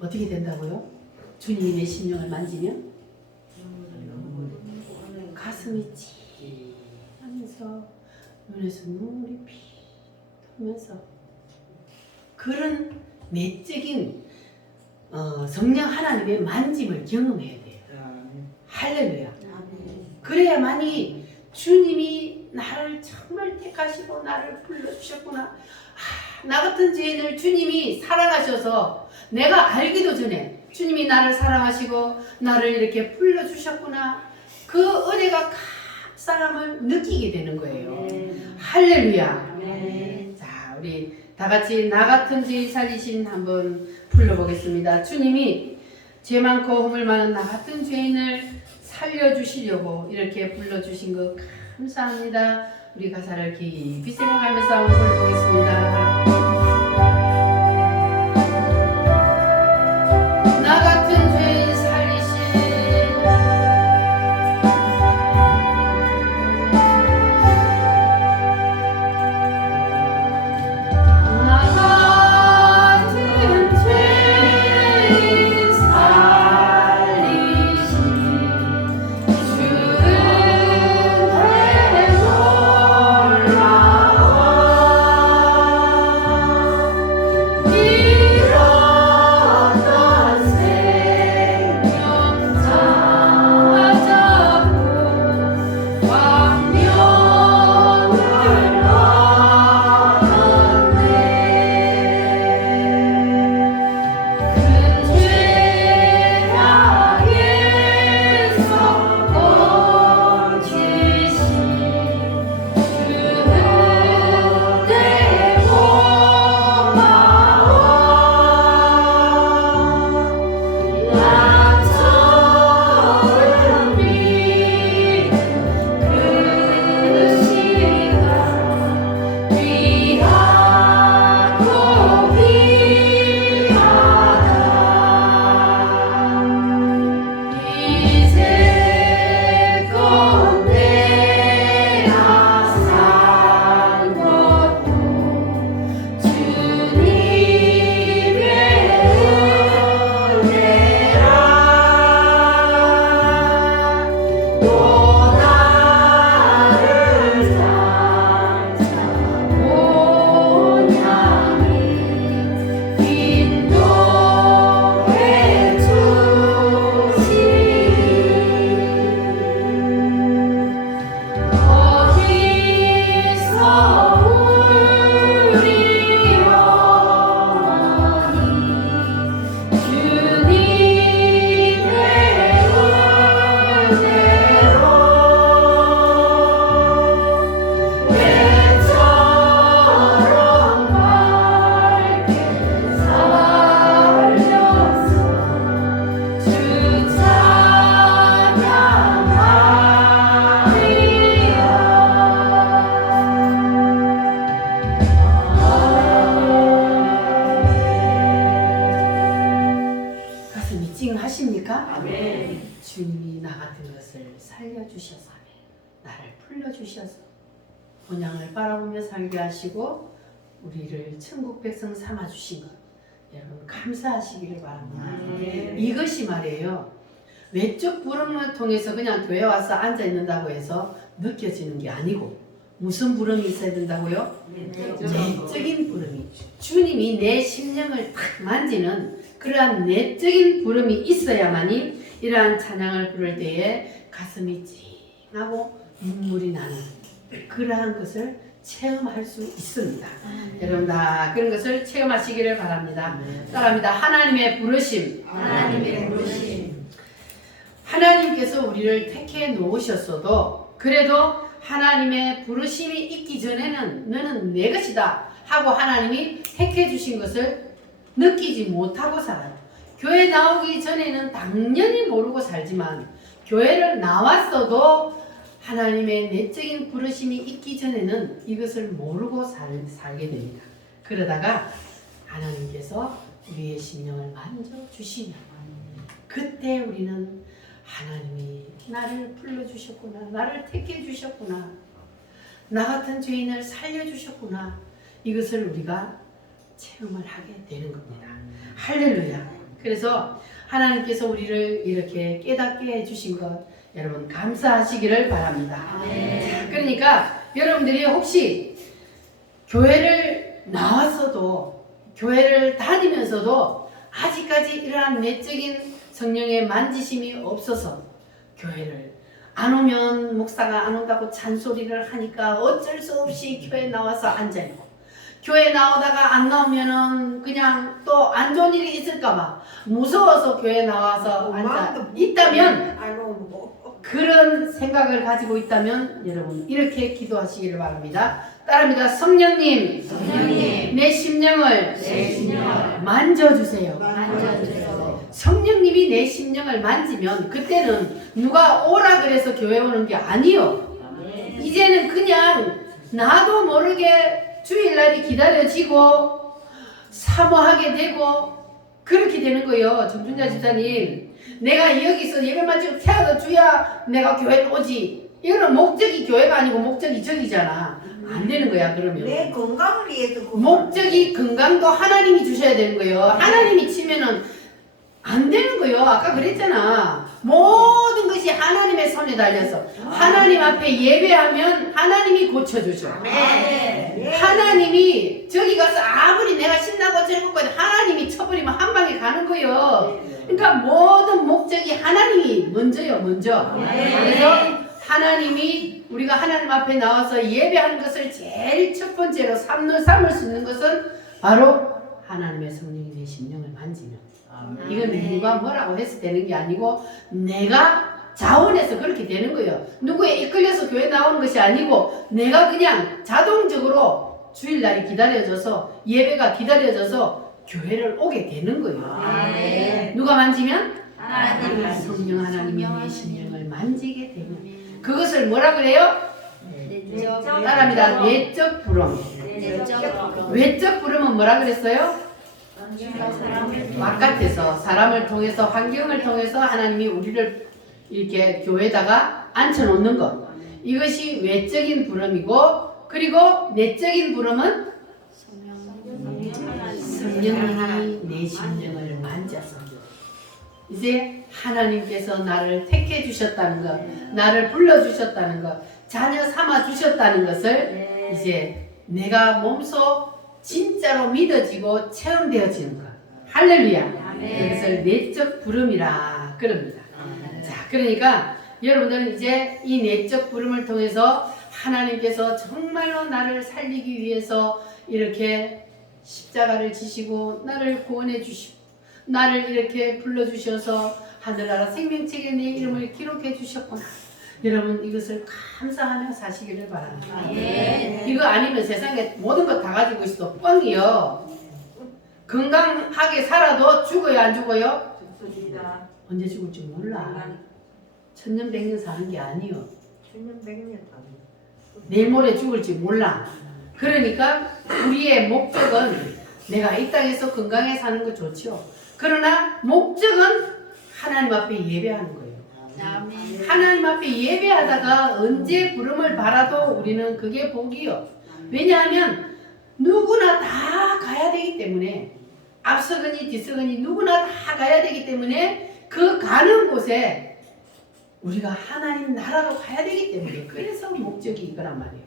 어떻게 된다고요? 주님이 내 심령을 만지면 가슴이 찌하면서 눈에서 눈물이 피 돌면서 그런 내적인 성령 하나님의 만짐을 경험해야 돼요. 할렐루야. 그래야만이 주님이 나를 정말 택하시고 나를 불러주셨구나. 나 같은 죄인을 주님이 사랑하셔서 내가 알기도 전에 주님이 나를 사랑하시고 나를 이렇게 불러주셨구나. 그 은혜가 감사함을 느끼게 되는 거예요. 할렐루야. 자, 우리 다 같이 나 같은 죄인 살리신 한번 불러보겠습니다. 주님이 죄 많고 허물 많은 나 같은 죄인을 살려주시려고 이렇게 불러주신 것 감사합니다. 우리 가사를 깊이 생각하면서 한번 불러보겠습니다. 나 같은 죄인 살리신 하십니까? 아멘. 주님이 나 같은 것을 살려주셔서 나를 풀려주셔서 본향을 바라보며 살게 하시고 우리를 천국 백성 삼아주신 것 여러분 감사하시기를 바랍니다. 아멘. 이것이 말이에요. 외적 부름을 통해서 그냥 교회 와서 앉아있는다고 해서 느껴지는 게 아니고 무슨 부름이 있어야 된다고요? 내적인 부름이 주님이 내 심령을 탁 만지는 그러한 내적인 부름이 있어야만이 이러한 찬양을 부를 때에 가슴이 찡하고 눈물이 나는 그러한 것을 체험할 수 있습니다. 여러분 다 그런 것을 체험하시기를 바랍니다. 따라합니다. 하나님의 부르심. 하나님의 부르심. 하나님께서 우리를 택해 놓으셨어도 그래도 하나님의 부르심이 있기 전에는 너는 내 것이다 하고 하나님이 택해 주신 것을 느끼지 못하고 살아요. 교회 나오기 전에는 당연히 모르고 살지만 교회를 나왔어도 하나님의 내적인 부르심이 있기 전에는 이것을 모르고 살게 됩니다. 그러다가 하나님께서 우리의 심령을 만져주시면 그때 우리는 하나님이 나를 불러주셨구나. 나를 택해 주셨구나. 나 같은 죄인을 살려주셨구나. 이것을 우리가 체험을 하게 되는 겁니다. 할렐루야. 그래서 하나님께서 우리를 이렇게 깨닫게 해주신 것 여러분 감사하시기를 바랍니다. 자, 그러니까 여러분들이 혹시 교회를 나왔어도 교회를 다니면서도 아직까지 이러한 내적인 성령의 만지심이 없어서 교회를 안 오면 목사가 안 온다고 잔소리를 하니까 어쩔 수 없이 교회 나와서 앉아있고 교회 나오다가 안 나오면은 그냥 또 안 좋은 일이 있을까봐 무서워서 교회 나와서 앉아 있다면 안 오고. 그런 생각을 가지고 있다면 여러분 이렇게 기도하시기를 바랍니다. 따릅니다. 성령님, 내 심령을 만져주세요. 성령님이 내 심령을 만지면 그때는 누가 오라 그래서 교회 오는 게 아니요. 이제는 그냥 나도 모르게 주일날이 기다려지고 사모하게 되고 그렇게 되는 거예요. 정준자 집사님, 내가 여기서 예배만 지금 태워도 주야 내가 교회를 오지. 이거는 목적이 교회가 아니고 목적이 저기잖아. 안 되는 거야. 그러면 내 건강을 위해서 목적이 건강도 하나님이 주셔야 되는 거예요. 하나님이 치면은 안 되는 거예요. 아까 그랬잖아. 모든 것이 하나님의 손에 달려서 하나님 앞에 예배하면 하나님이 고쳐주셔. 하나님이 저기 가서 아무리 내가 신나고 즐겁고 하나님이 쳐버리면 한 방에 가는 거예요. 그러니까 모든 목적이 하나님이 먼저요. 먼저. 그래서 하나님이 우리가 하나님 앞에 나와서 예배하는 것을 제일 첫 번째로 삼을 수 있는 것은 바로 하나님의 성령이 내 심령을 만지면 이건 누가 뭐라고 해서 되는 게 아니고 내가 자원해서 그렇게 되는 거예요. 누구에 이끌려서 교회 나오는 것이 아니고 내가 그냥 자동적으로 주일날이 기다려져서 예배가 기다려져서 교회를 오게 되는 거예요. 누가 만지면? 성령 하나님이 내 심령을 만지게 되는 그것을 뭐라 그래요? 따라합니다. 내적 부름. 외적 부름은 뭐라 그랬어요? 바깥에서 사람을 통해서 환경을 통해서 하나님이 우리를 이렇게 교회에다가 앉혀놓는 것 이것이 외적인 부름이고 그리고 내적인 부름은 성령님이 내 심령을 만져서 이제 하나님께서 나를 택해 주셨다는 것 나를 불러주셨다는 것 자녀 삼아 주셨다는 것을 이제 내가 몸소 진짜로 믿어지고 체험되어지는 것. 할렐루야. 그것을 내적 부름이라 그럽니다. 자, 그러니까 여러분들은 이제 이 내적 부름을 통해서 하나님께서 정말로 나를 살리기 위해서 이렇게 십자가를 지시고 나를 구원해 주시고 나를 이렇게 불러주셔서 하늘나라 생명책에 내 이름을 기록해 주셨구나. 여러분 이것을 감사하며 사시기를 바랍니다. 이거 아니면 세상에 모든 것 다 가지고 있어도 뻥이요. 건강하게 살아도 죽어요 안 죽어요? 죽습니다. 언제 죽을지 몰라. 천년백년 사는 게 아니요. 내일 모레 죽을지 몰라. 그러니까 우리의 목적은 내가 이 땅에서 건강하게 사는 거 좋죠. 그러나 목적은 하나님 앞에 예배하는 거예요. 하나님 앞에 예배하다가 언제 부름을 받아도 우리는 그게 복이요. 왜냐하면 누구나 다 가야 되기 때문에 앞서거니 뒤서거니 누구나 다 가야 되기 때문에 그 가는 곳에 우리가 하나님 나라로 가야 되기 때문에 그래서 목적이 이거란 말이에요.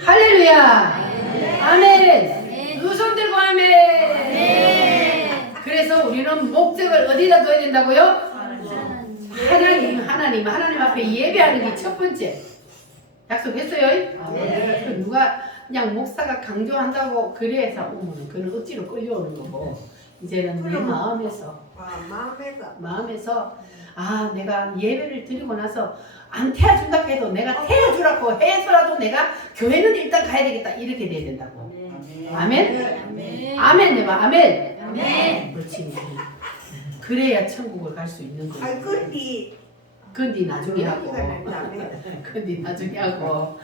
할렐루야. 아멘. 두 손 들고 아멘. 그래서 우리는 목적을 어디다 둬야 된다고요? 하나님 앞에 예배하는 게 첫 번째. 약속했어요? 누가 그냥 목사가 강조한다고 그래서 오면 그는 억지로 끌려오는 거고 이제는 내 마음에서 아 내가 예배를 드리고 나서 안 태워준다 해도 내가 태워주라고 해서라도 내가 교회는 일단 가야 되겠다 이렇게 돼야 된다고. 아멘? 아멘 해봐. 아멘. 그렇지. 그래야 천국을 갈 수 있는 거예요. 근데 나중에 하고. 근데 나중에 하고.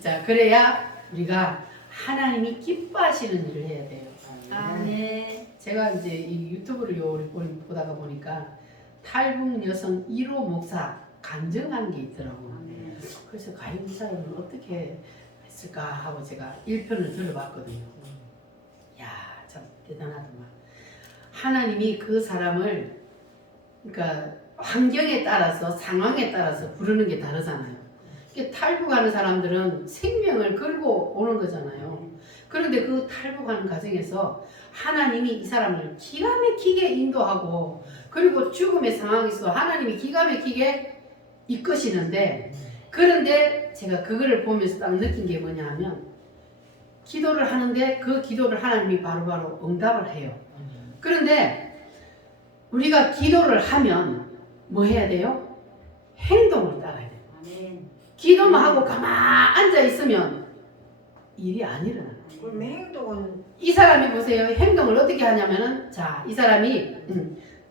자, 그래야 우리가 하나님이 기뻐하시는 일을 해야 돼요. 제가 이제 이 유튜브를 보다가 보니까 탈북 여성 1호 목사 간증하는 게 있더라고요. 그래서 가임 목사님은 어떻게 했을까 하고 제가 1편을 들어봤거든요. 야, 참 대단하더만. 하나님이 그 사람을 그러니까 환경에 따라서 상황에 따라서 부르는 게 다르잖아요. 탈북하는 사람들은 생명을 걸고 오는 거잖아요. 그런데 그 탈북하는 과정에서 하나님이 이 사람을 기가 막히게 인도하고 그리고 죽음의 상황에서 하나님이 기가 막히게 이끄시는데 그런데 제가 그거를 보면서 딱 느낀 게 뭐냐 하면 기도를 하는데 그 기도를 하나님이 바로바로 응답을 해요. 그런데 우리가 기도를 하면 뭐 해야 돼요? 행동을 따라야 돼요. 아멘. 기도만 하고 가만 앉아 있으면 일이 안 일어나요. 그럼 행동은 이 사람이 보세요. 행동을 어떻게 하냐면은 자, 이 사람이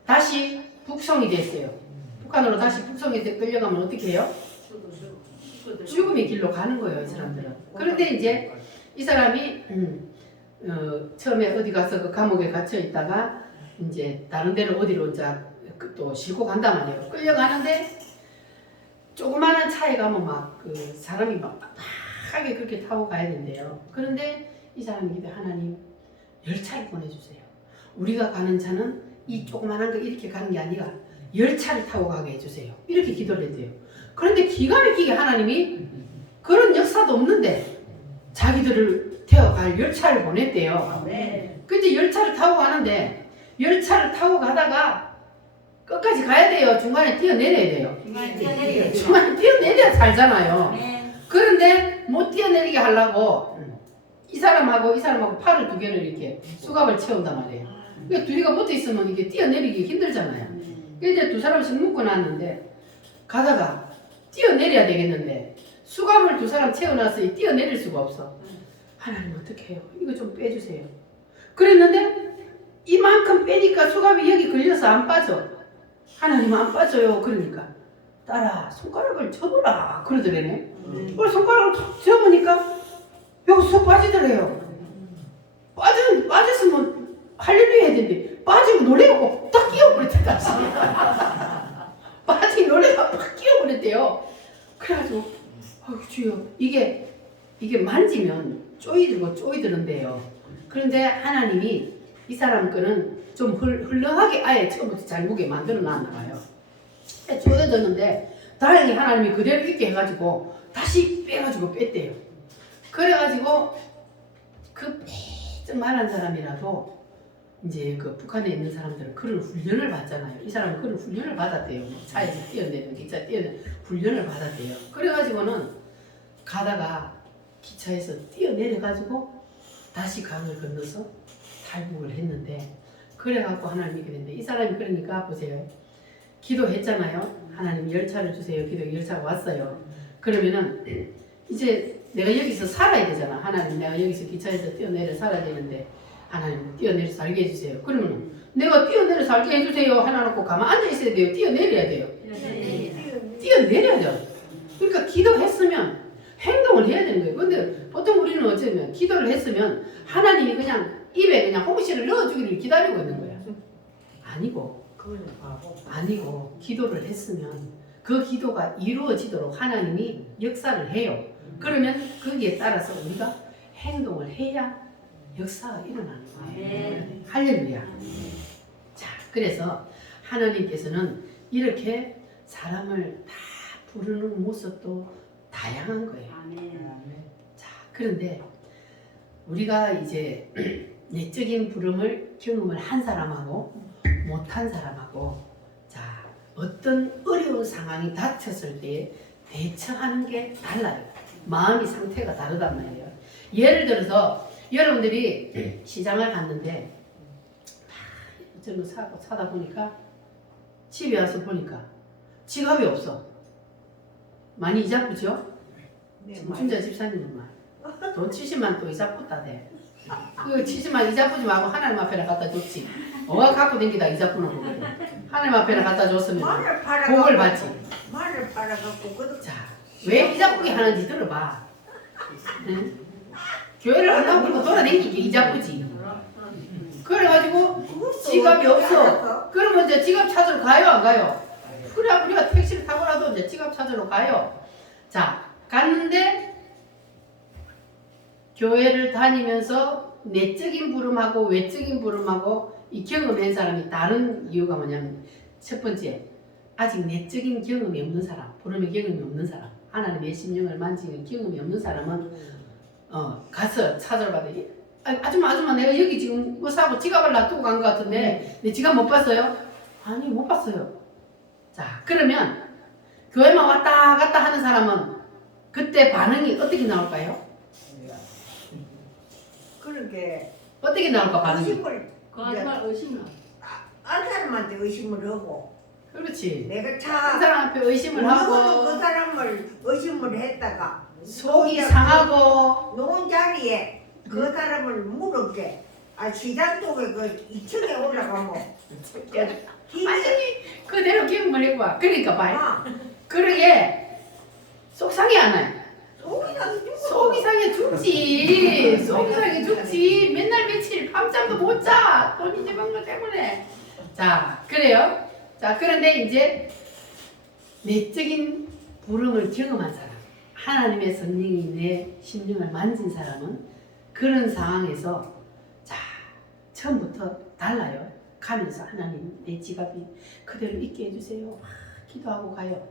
다시 북송이 됐어요. 북한으로 다시 북송이 돼 끌려가면 어떻게 해요? 죽음의 길로 가는 거예요, 이 사람들은. 그런데 이제 이 사람이 처음에 어디 가서 그 감옥에 갇혀 있다가 이제 다른 데로 어디로 또 싣고 간단 말이에요. 끌려가는데 조그마한 차에 가면 막 그 사람이 막 빡빡하게 그렇게 타고 가야 된대요. 그런데 이 사람이 기도해 하나님 열차를 보내주세요. 우리가 가는 차는 이 조그마한 거 이렇게 가는 게 아니라 열차를 타고 가게 해주세요. 이렇게 기도를 했대요. 그런데 기가 막히게 하나님이 그런 역사도 없는데 자기들을 태워갈 열차를 보냈대요. 아멘. 근데 열차를 타고 가는데 열차를 타고 가다가 끝까지 가야 돼요. 중간에 뛰어내려야 돼요. 중간에 뛰어내려야 살잖아요. 아멘. 그런데 못 뛰어내리게 하려고 이 사람하고 팔을 두 개를 이렇게 수갑을 채운단 말이에요. 그러니까 둘이가 붙어 있으면 이게 뛰어내리기 힘들잖아요. 이제 두 사람씩 묶어 놨는데 가다가 뛰어내려야 되겠는데 수갑을 두 사람 채워놨으니 뛰어내릴 수가 없어. 하나님 어떻게 해요? 이거 좀 빼주세요. 그랬는데 이만큼 빼니까 수갑이 여기 걸려서 안 빠져. 하나님 안 빠져요. 그러니까 딸아 손가락을 쳐보라 그러더래네. 손가락을 탁 쳐보니까 여기서 빠지더래요. 빠졌으면 할렐루야 해야 되는데 빠지고 놀래갖고 딱 끼어버렸대 다시. 빠지고 놀래갖고 딱 끼어버렸대요. 그래가지고 주여 이게 만지면 쪼이드는데요. 그런데 하나님이 이 사람 거는 좀 흘렁하게 아예 처음부터 잘 무게 만들어 놨나 봐요. 쪼여졌는데 다행히 하나님이 그대로 있게 해가지고 다시 빼가지고 뺐대요. 그래가지고 그 삐쩍만한 사람이라도 이제 그 북한에 있는 사람들은 그런 훈련을 받잖아요. 이 사람은 그런 훈련을 받았대요. 차에서 뛰어내리는 기차 뛰어내리는 훈련을 받았대요. 그래가지고는 가다가 기차에서 뛰어내려가지고 다시 강을 건너서 탈북을 했는데 그래갖고 하나님이 그랬는데 이 사람이 그러니까 보세요. 기도했잖아요. 하나님 열차를 주세요. 기도 열차가 왔어요. 그러면은 이제 내가 여기서 살아야 되잖아. 하나님 내가 여기서 기차에서 뛰어내려 살아야 되는데 하나님 뛰어내려 살게 해주세요. 그러면 내가 뛰어내려 살게 해주세요 하나 놓고 가만 앉아 있어야 돼요. 뛰어내려야 돼요. 뛰어내려야 돼요. 그러니까 기도했으면 행동을 해야 되는 거예요. 근데 보통 우리는 어쩌면 기도를 했으면 하나님이 그냥 입에 그냥 홍시를 넣어주기를 기다리고 있는 거야. 아니고 기도를 했으면 그 기도가 이루어지도록 하나님이 역사를 해요. 그러면 거기에 따라서 우리가 행동을 해야 역사가 일어나는 거예요. 할렐루야. 자, 그래서 하나님께서는 이렇게 사람을 다 부르는 모습도 다양한 거예요. 자, 그런데 우리가 이제 내적인 부름을 경험을 한 사람하고 못한 사람하고 자 어떤 어려운 상황이 닥쳤을 때 대처하는 게 달라요. 마음의 상태가 다르단 말이에요. 예를 들어서 여러분들이 시장을 갔는데 저거 사다 보니까 집에 와서 보니까 지갑이 없어. 많이 이자 뿌죠? 진짜 집사님은 말. 돈 70만 또 이자 뿌다대. 그 70만 이자 뿌지 말고 하나님 앞에 갖다 줬지. 어가 갖고 댕기다 이자 뿌는 거거든. 하나님 앞에 갖다 줬으면 복을 받지. 말을 팔아갖고 그 자, 왜 이자 뿌기 하는지 들어봐. 응? 교회를 한다고 그러고 돌아다니기 이자 뿌지. 그래가지고 지갑이 없어. 그러면 이제 지갑 찾으러 가요 안 가요? 그래 우리가 택시를 타고라도 이제 지갑 찾으러 가요. 자, 갔는데 교회를 다니면서 내적인 부름하고 외적인 부름하고 이 경험한 사람이 다른 이유가 뭐냐면 첫 번째, 아직 내적인 경험이 없는 사람, 부름의 경험이 없는 사람, 하나님의 심령을 만지는 경험이 없는 사람은 가서 찾아봐도 아줌마 내가 여기 지금 의사하고 지갑을 놔두고 간 것 같은데 내 지갑 못 봤어요? 아니 못 봤어요. 자 그러면 교회만 왔다 갔다 하는 사람은 그때 반응이 어떻게 나올까요? 그렇게 어떻게 나올까 반응이? 의심을 그 아줌마 의심나. 안 사람한테 의심을 하고 그렇지. 내가 한 차 사람 앞에 의심을 모르고도 하고 그 사람을 의심을 했다가 속이 상하고 놓은 자리에 그 사람을 물었게 시장 쪽에 그 2층에 올라가면 힘이 그대로 경험을 해봐. 그러니까 봐요. 아, 그러게 속 상해 안 해요? 속이 상해 죽어. 속이 상해 죽지. 속이 상해 죽지. 맨날 며칠 밤잠도 못 자. 돈 이제 번거 때문에. 자 그래요. 자 그런데 이제 내적인 부름을 경험한 사람, 하나님의 성령이 내 심령을 만진 사람은 그런 상황에서 자 처음부터 달라요. 가면서 하나님 내 지갑이 그대로 있게 해주세요. 막 기도하고 가요.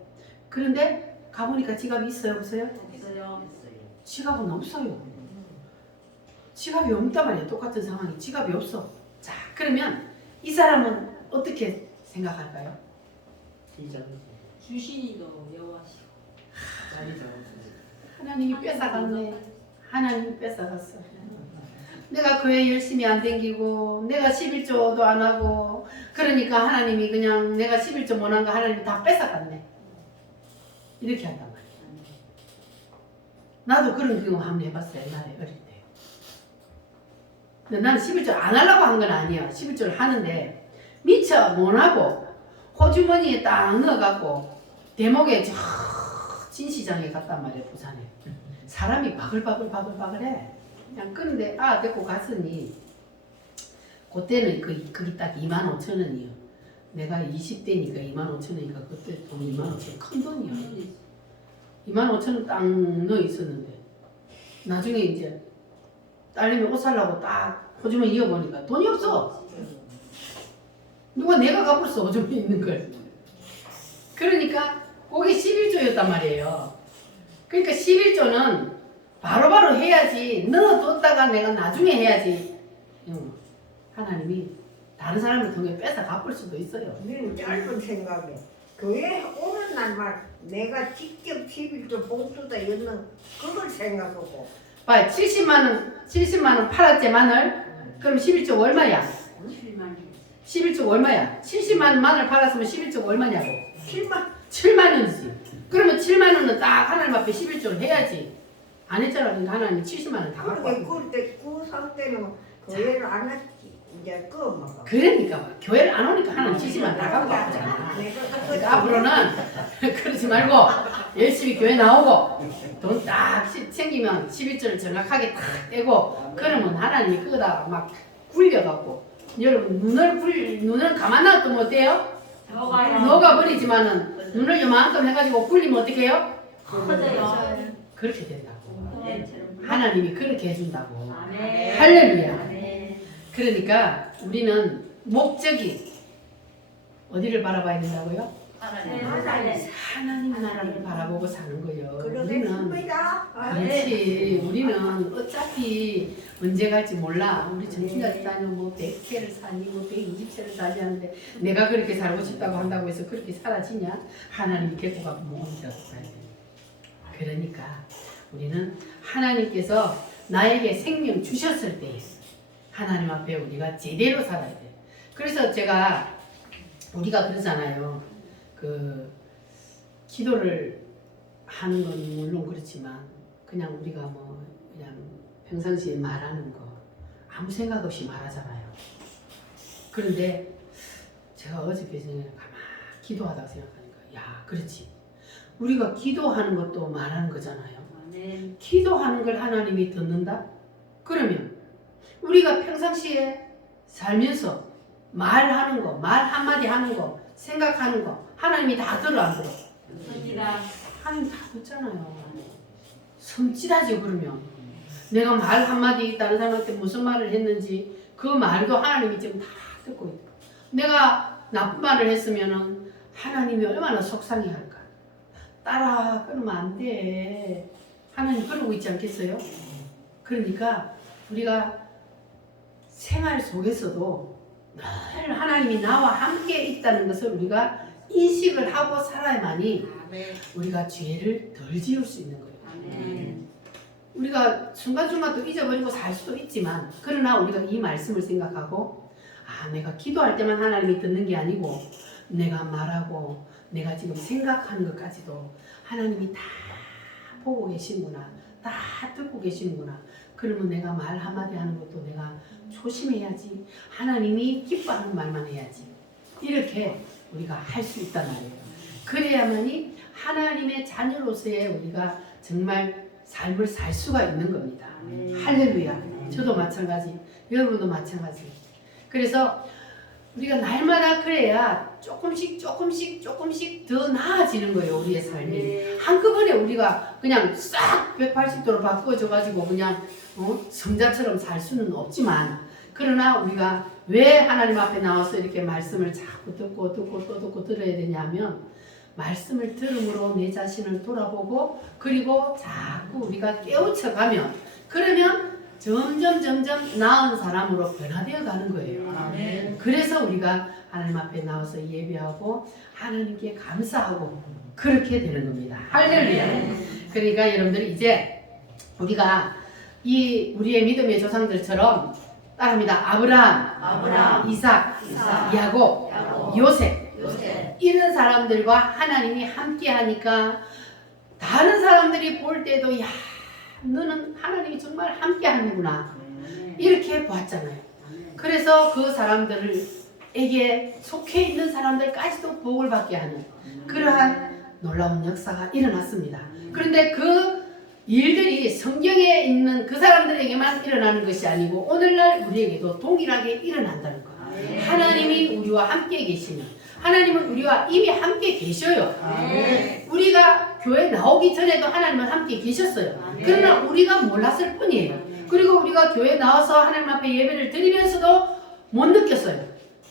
그런데 가보니까 지갑이 있어요 없어요? 없어요. 지갑은 없어요. 지갑이 없단 말이에요. 똑같은 상황이 지갑이 없어. 자 그러면 이 사람은 어떻게 생각할까요? 주신이도 여호와시고. 하나님이 뺏어갔네. 하나님이 뺏어갔어. 내가 교회 열심히 안 댕기고 내가 11조도 안 하고 그러니까 하나님이 그냥 내가 11조 못한 거 하나님이 다 뺏어갔네. 이렇게 한단 말이야. 나도 그런 경험 한번 해봤어요. 옛날에 어릴 때. 근데 나는 11조 안 하려고 한 건 아니야. 11조를 하는데 미처 못하고 호주머니에 딱 넣어갖고 대목에 저 진시장에 갔단 말이야. 부산에. 사람이 바글바글해. 그냥 그런데 데리고 갔으니 그때는 그게 딱 25,000원이요. 내가 20대니까 25,000원이니까 그때 돈 25,000원 큰 돈이야. 25,000원 딱 넣어 있었는데 나중에 이제 딸내미 옷 살라고 딱 호주머니 이어보니까 돈이 없어. 누가 내가 갚을 수 호주머니 있는 걸. 그러니까 그게 11조였단 말이에요. 그러니까 11조는 바로바로 해야지. 넣어뒀다가 내가 나중에 해야지. 하나님이 다른 사람을 통해 뺏어 갚을 수도 있어요. 우리는 짧은 생각에 교회 오는 날만 내가 직접 11조 봉투다 였는 그걸 생각하고 봐, 70만 원 팔았지 마늘. 그럼 11조 얼마야? 7만. 11조 얼마야? 70만 원 마늘 팔았으면 11조 얼마냐고? 7만 원이지. 그러면 7만 원은 딱 하나님 앞에 11조를 해야지. 안 했잖아. 그러니까 하나님이 70만 원 다 갖고 그러게 왔고. 그때 그 상태는 교회를 안 했지 이제 막 그러니까 교회를 안 오니까 하나님 70만 원 다 갖고 왔잖아. 그러니까 앞으로는 그러지 말고 열심히 교회 나오고 돈 딱 챙기면 11조를 정확하게 딱 떼고 그러면 하나님이 그거다 막 굴려갖고 여러분 눈을 가만 놔두면 어때요? 녹아버리지만은 눈을 요만큼 해가지고 굴리면 어떻게 해요? 커져요. 그렇게 된다고. 네. 하나님이 그렇게 해준다고. 아멘. 할렐루야. 아멘. 그러니까 우리는 목적이 어디를 바라봐야 된다고요? 하나님 나라를 바라보고 사는 거예요. 우리는 그러겠습니다. 그렇지. 우리는 어차피 언제 갈지 몰라. 우리 정신같이 다니면 뭐 100세를 사니 뭐 120세를 사니 하는데 내가 그렇게 살고 싶다고 한다고 해서 그렇게 사라지냐? 하나님이 데리고 가고 뭐 어디라도 가야 돼. 그러니까 우리는 하나님께서 나에게 생명 주셨을 때 하나님 앞에 우리가 제대로 살아야 돼. 그래서 우리가 그러잖아요. 기도를 하는 건 물론 그렇지만 그냥 우리가 그냥 평상시에 말하는 거 아무 생각 없이 말하잖아요. 그런데 제가 어저께 가만히 기도하다가 생각하니까 야 그렇지. 우리가 기도하는 것도 말하는 거잖아요. 아멘. 기도하는 걸 하나님이 듣는다? 그러면 우리가 평상시에 살면서 말하는 거, 말 한마디 하는 거, 생각하는 거 하나님이 다 들어 안 들어? 섭니다. 하나님 다 듣잖아요. 섬찟하죠 그러면. 내가 말 한마디 다른 사람한테 무슨 말을 했는지 그 말도 하나님이 지금 다 듣고 있다. 내가 나쁜 말을 했으면은 하나님이 얼마나 속상해할까. 따라 끊으면 안 돼. 하나님 그러고 있지 않겠어요? 그러니까 우리가 생활 속에서도 늘 하나님이 나와 함께 있다는 것을 우리가 인식을 하고 살아야만이 우리가 죄를 덜 지을 수 있는 거예요. 우리가 순간순간 또 잊어버리고 살 수도 있지만, 그러나 우리가 이 말씀을 생각하고, 내가 기도할 때만 하나님이 듣는 게 아니고 내가 말하고 내가 지금 생각하는 것까지도 하나님이 다 보고 계시는구나, 다 듣고 계시는구나. 그러면 내가 말 한마디 하는 것도 내가 조심해야지, 하나님이 기뻐하는 말만 해야지, 이렇게 우리가 할 수 있단 말이에요. 그래야만이 하나님의 자녀로서의 우리가 정말 삶을 살 수가 있는 겁니다. 할렐루야. 저도 마찬가지, 여러분도 마찬가지. 그래서 우리가 날마다 그래야 조금씩 더 나아지는 거예요. 우리의 삶이. 한꺼번에 우리가 그냥 싹 180도로 바꿔줘 가지고 그냥 성자처럼 살 수는 없지만, 그러나 우리가 왜 하나님 앞에 나와서 이렇게 말씀을 자꾸 듣고 또 듣고 들어야 되냐면, 말씀을 들음으로 내 자신을 돌아보고, 그리고 자꾸 우리가 깨우쳐가면, 그러면 점점 나은 사람으로 변화되어 가는 거예요. 아멘. 그래서 우리가 하나님 앞에 나와서 예배하고 하나님께 감사하고 그렇게 되는 겁니다. 할렐루야. 그러니까 여러분들 이제 우리가 이 우리의 믿음의 조상들처럼 따릅니다. 아브라함, 이삭, 야곱, 요셉, 이런 사람들과 하나님이 함께 하니까 다른 사람들이 볼 때도 야, 너는 하나님이 정말 함께 하는구나, 이렇게 보았잖아요. 그래서 그 사람들에게 속해 있는 사람들까지도 복을 받게 하는 그러한 놀라운 역사가 일어났습니다. 그런데 그 일들이 성경에 있는 그 사람들에게만 일어나는 것이 아니고 오늘날 우리에게도 동일하게 일어난다는 거예요. 하나님이 우리와 함께 계시는, 하나님은 우리와 이미 함께 계셔요. 우리가 교회 나오기 전에도 하나님은 함께 계셨어요. 그러나 우리가 몰랐을 뿐이에요. 그리고 우리가 교회 나와서 하나님 앞에 예배를 드리면서도 못 느꼈어요.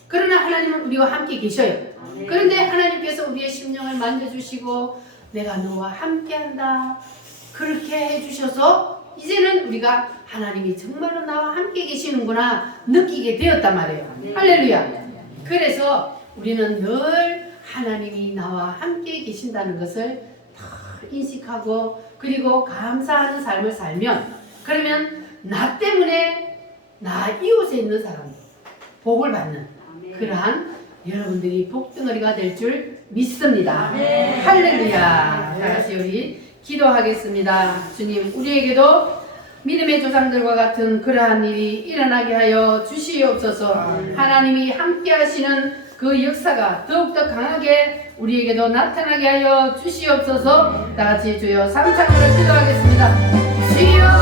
그러나 하나님은 우리와 함께 계셔요. 그런데 하나님께서 우리의 심령을 만져주시고 내가 너와 함께한다, 그렇게 해주셔서 이제는 우리가 하나님이 정말로 나와 함께 계시는구나 느끼게 되었단 말이에요. 할렐루야. 그래서 우리는 늘 하나님이 나와 함께 계신다는 것을 인식하고, 그리고 감사하는 삶을 살면, 그러면 나 때문에 나 이웃에 있는 사람도 복을 받는 그러한 여러분들이 복덩어리가 될 줄 믿습니다. 할렐루야. 다 같이 우리 기도하겠습니다. 주님, 우리에게도 믿음의 조상들과 같은 그러한 일이 일어나게 하여 주시옵소서. 하나님이 함께 하시는 그 역사가 더욱더 강하게 우리에게도 나타나게 하여 주시옵소서. 다 같이 주여 3창으로 기도하겠습니다. 주여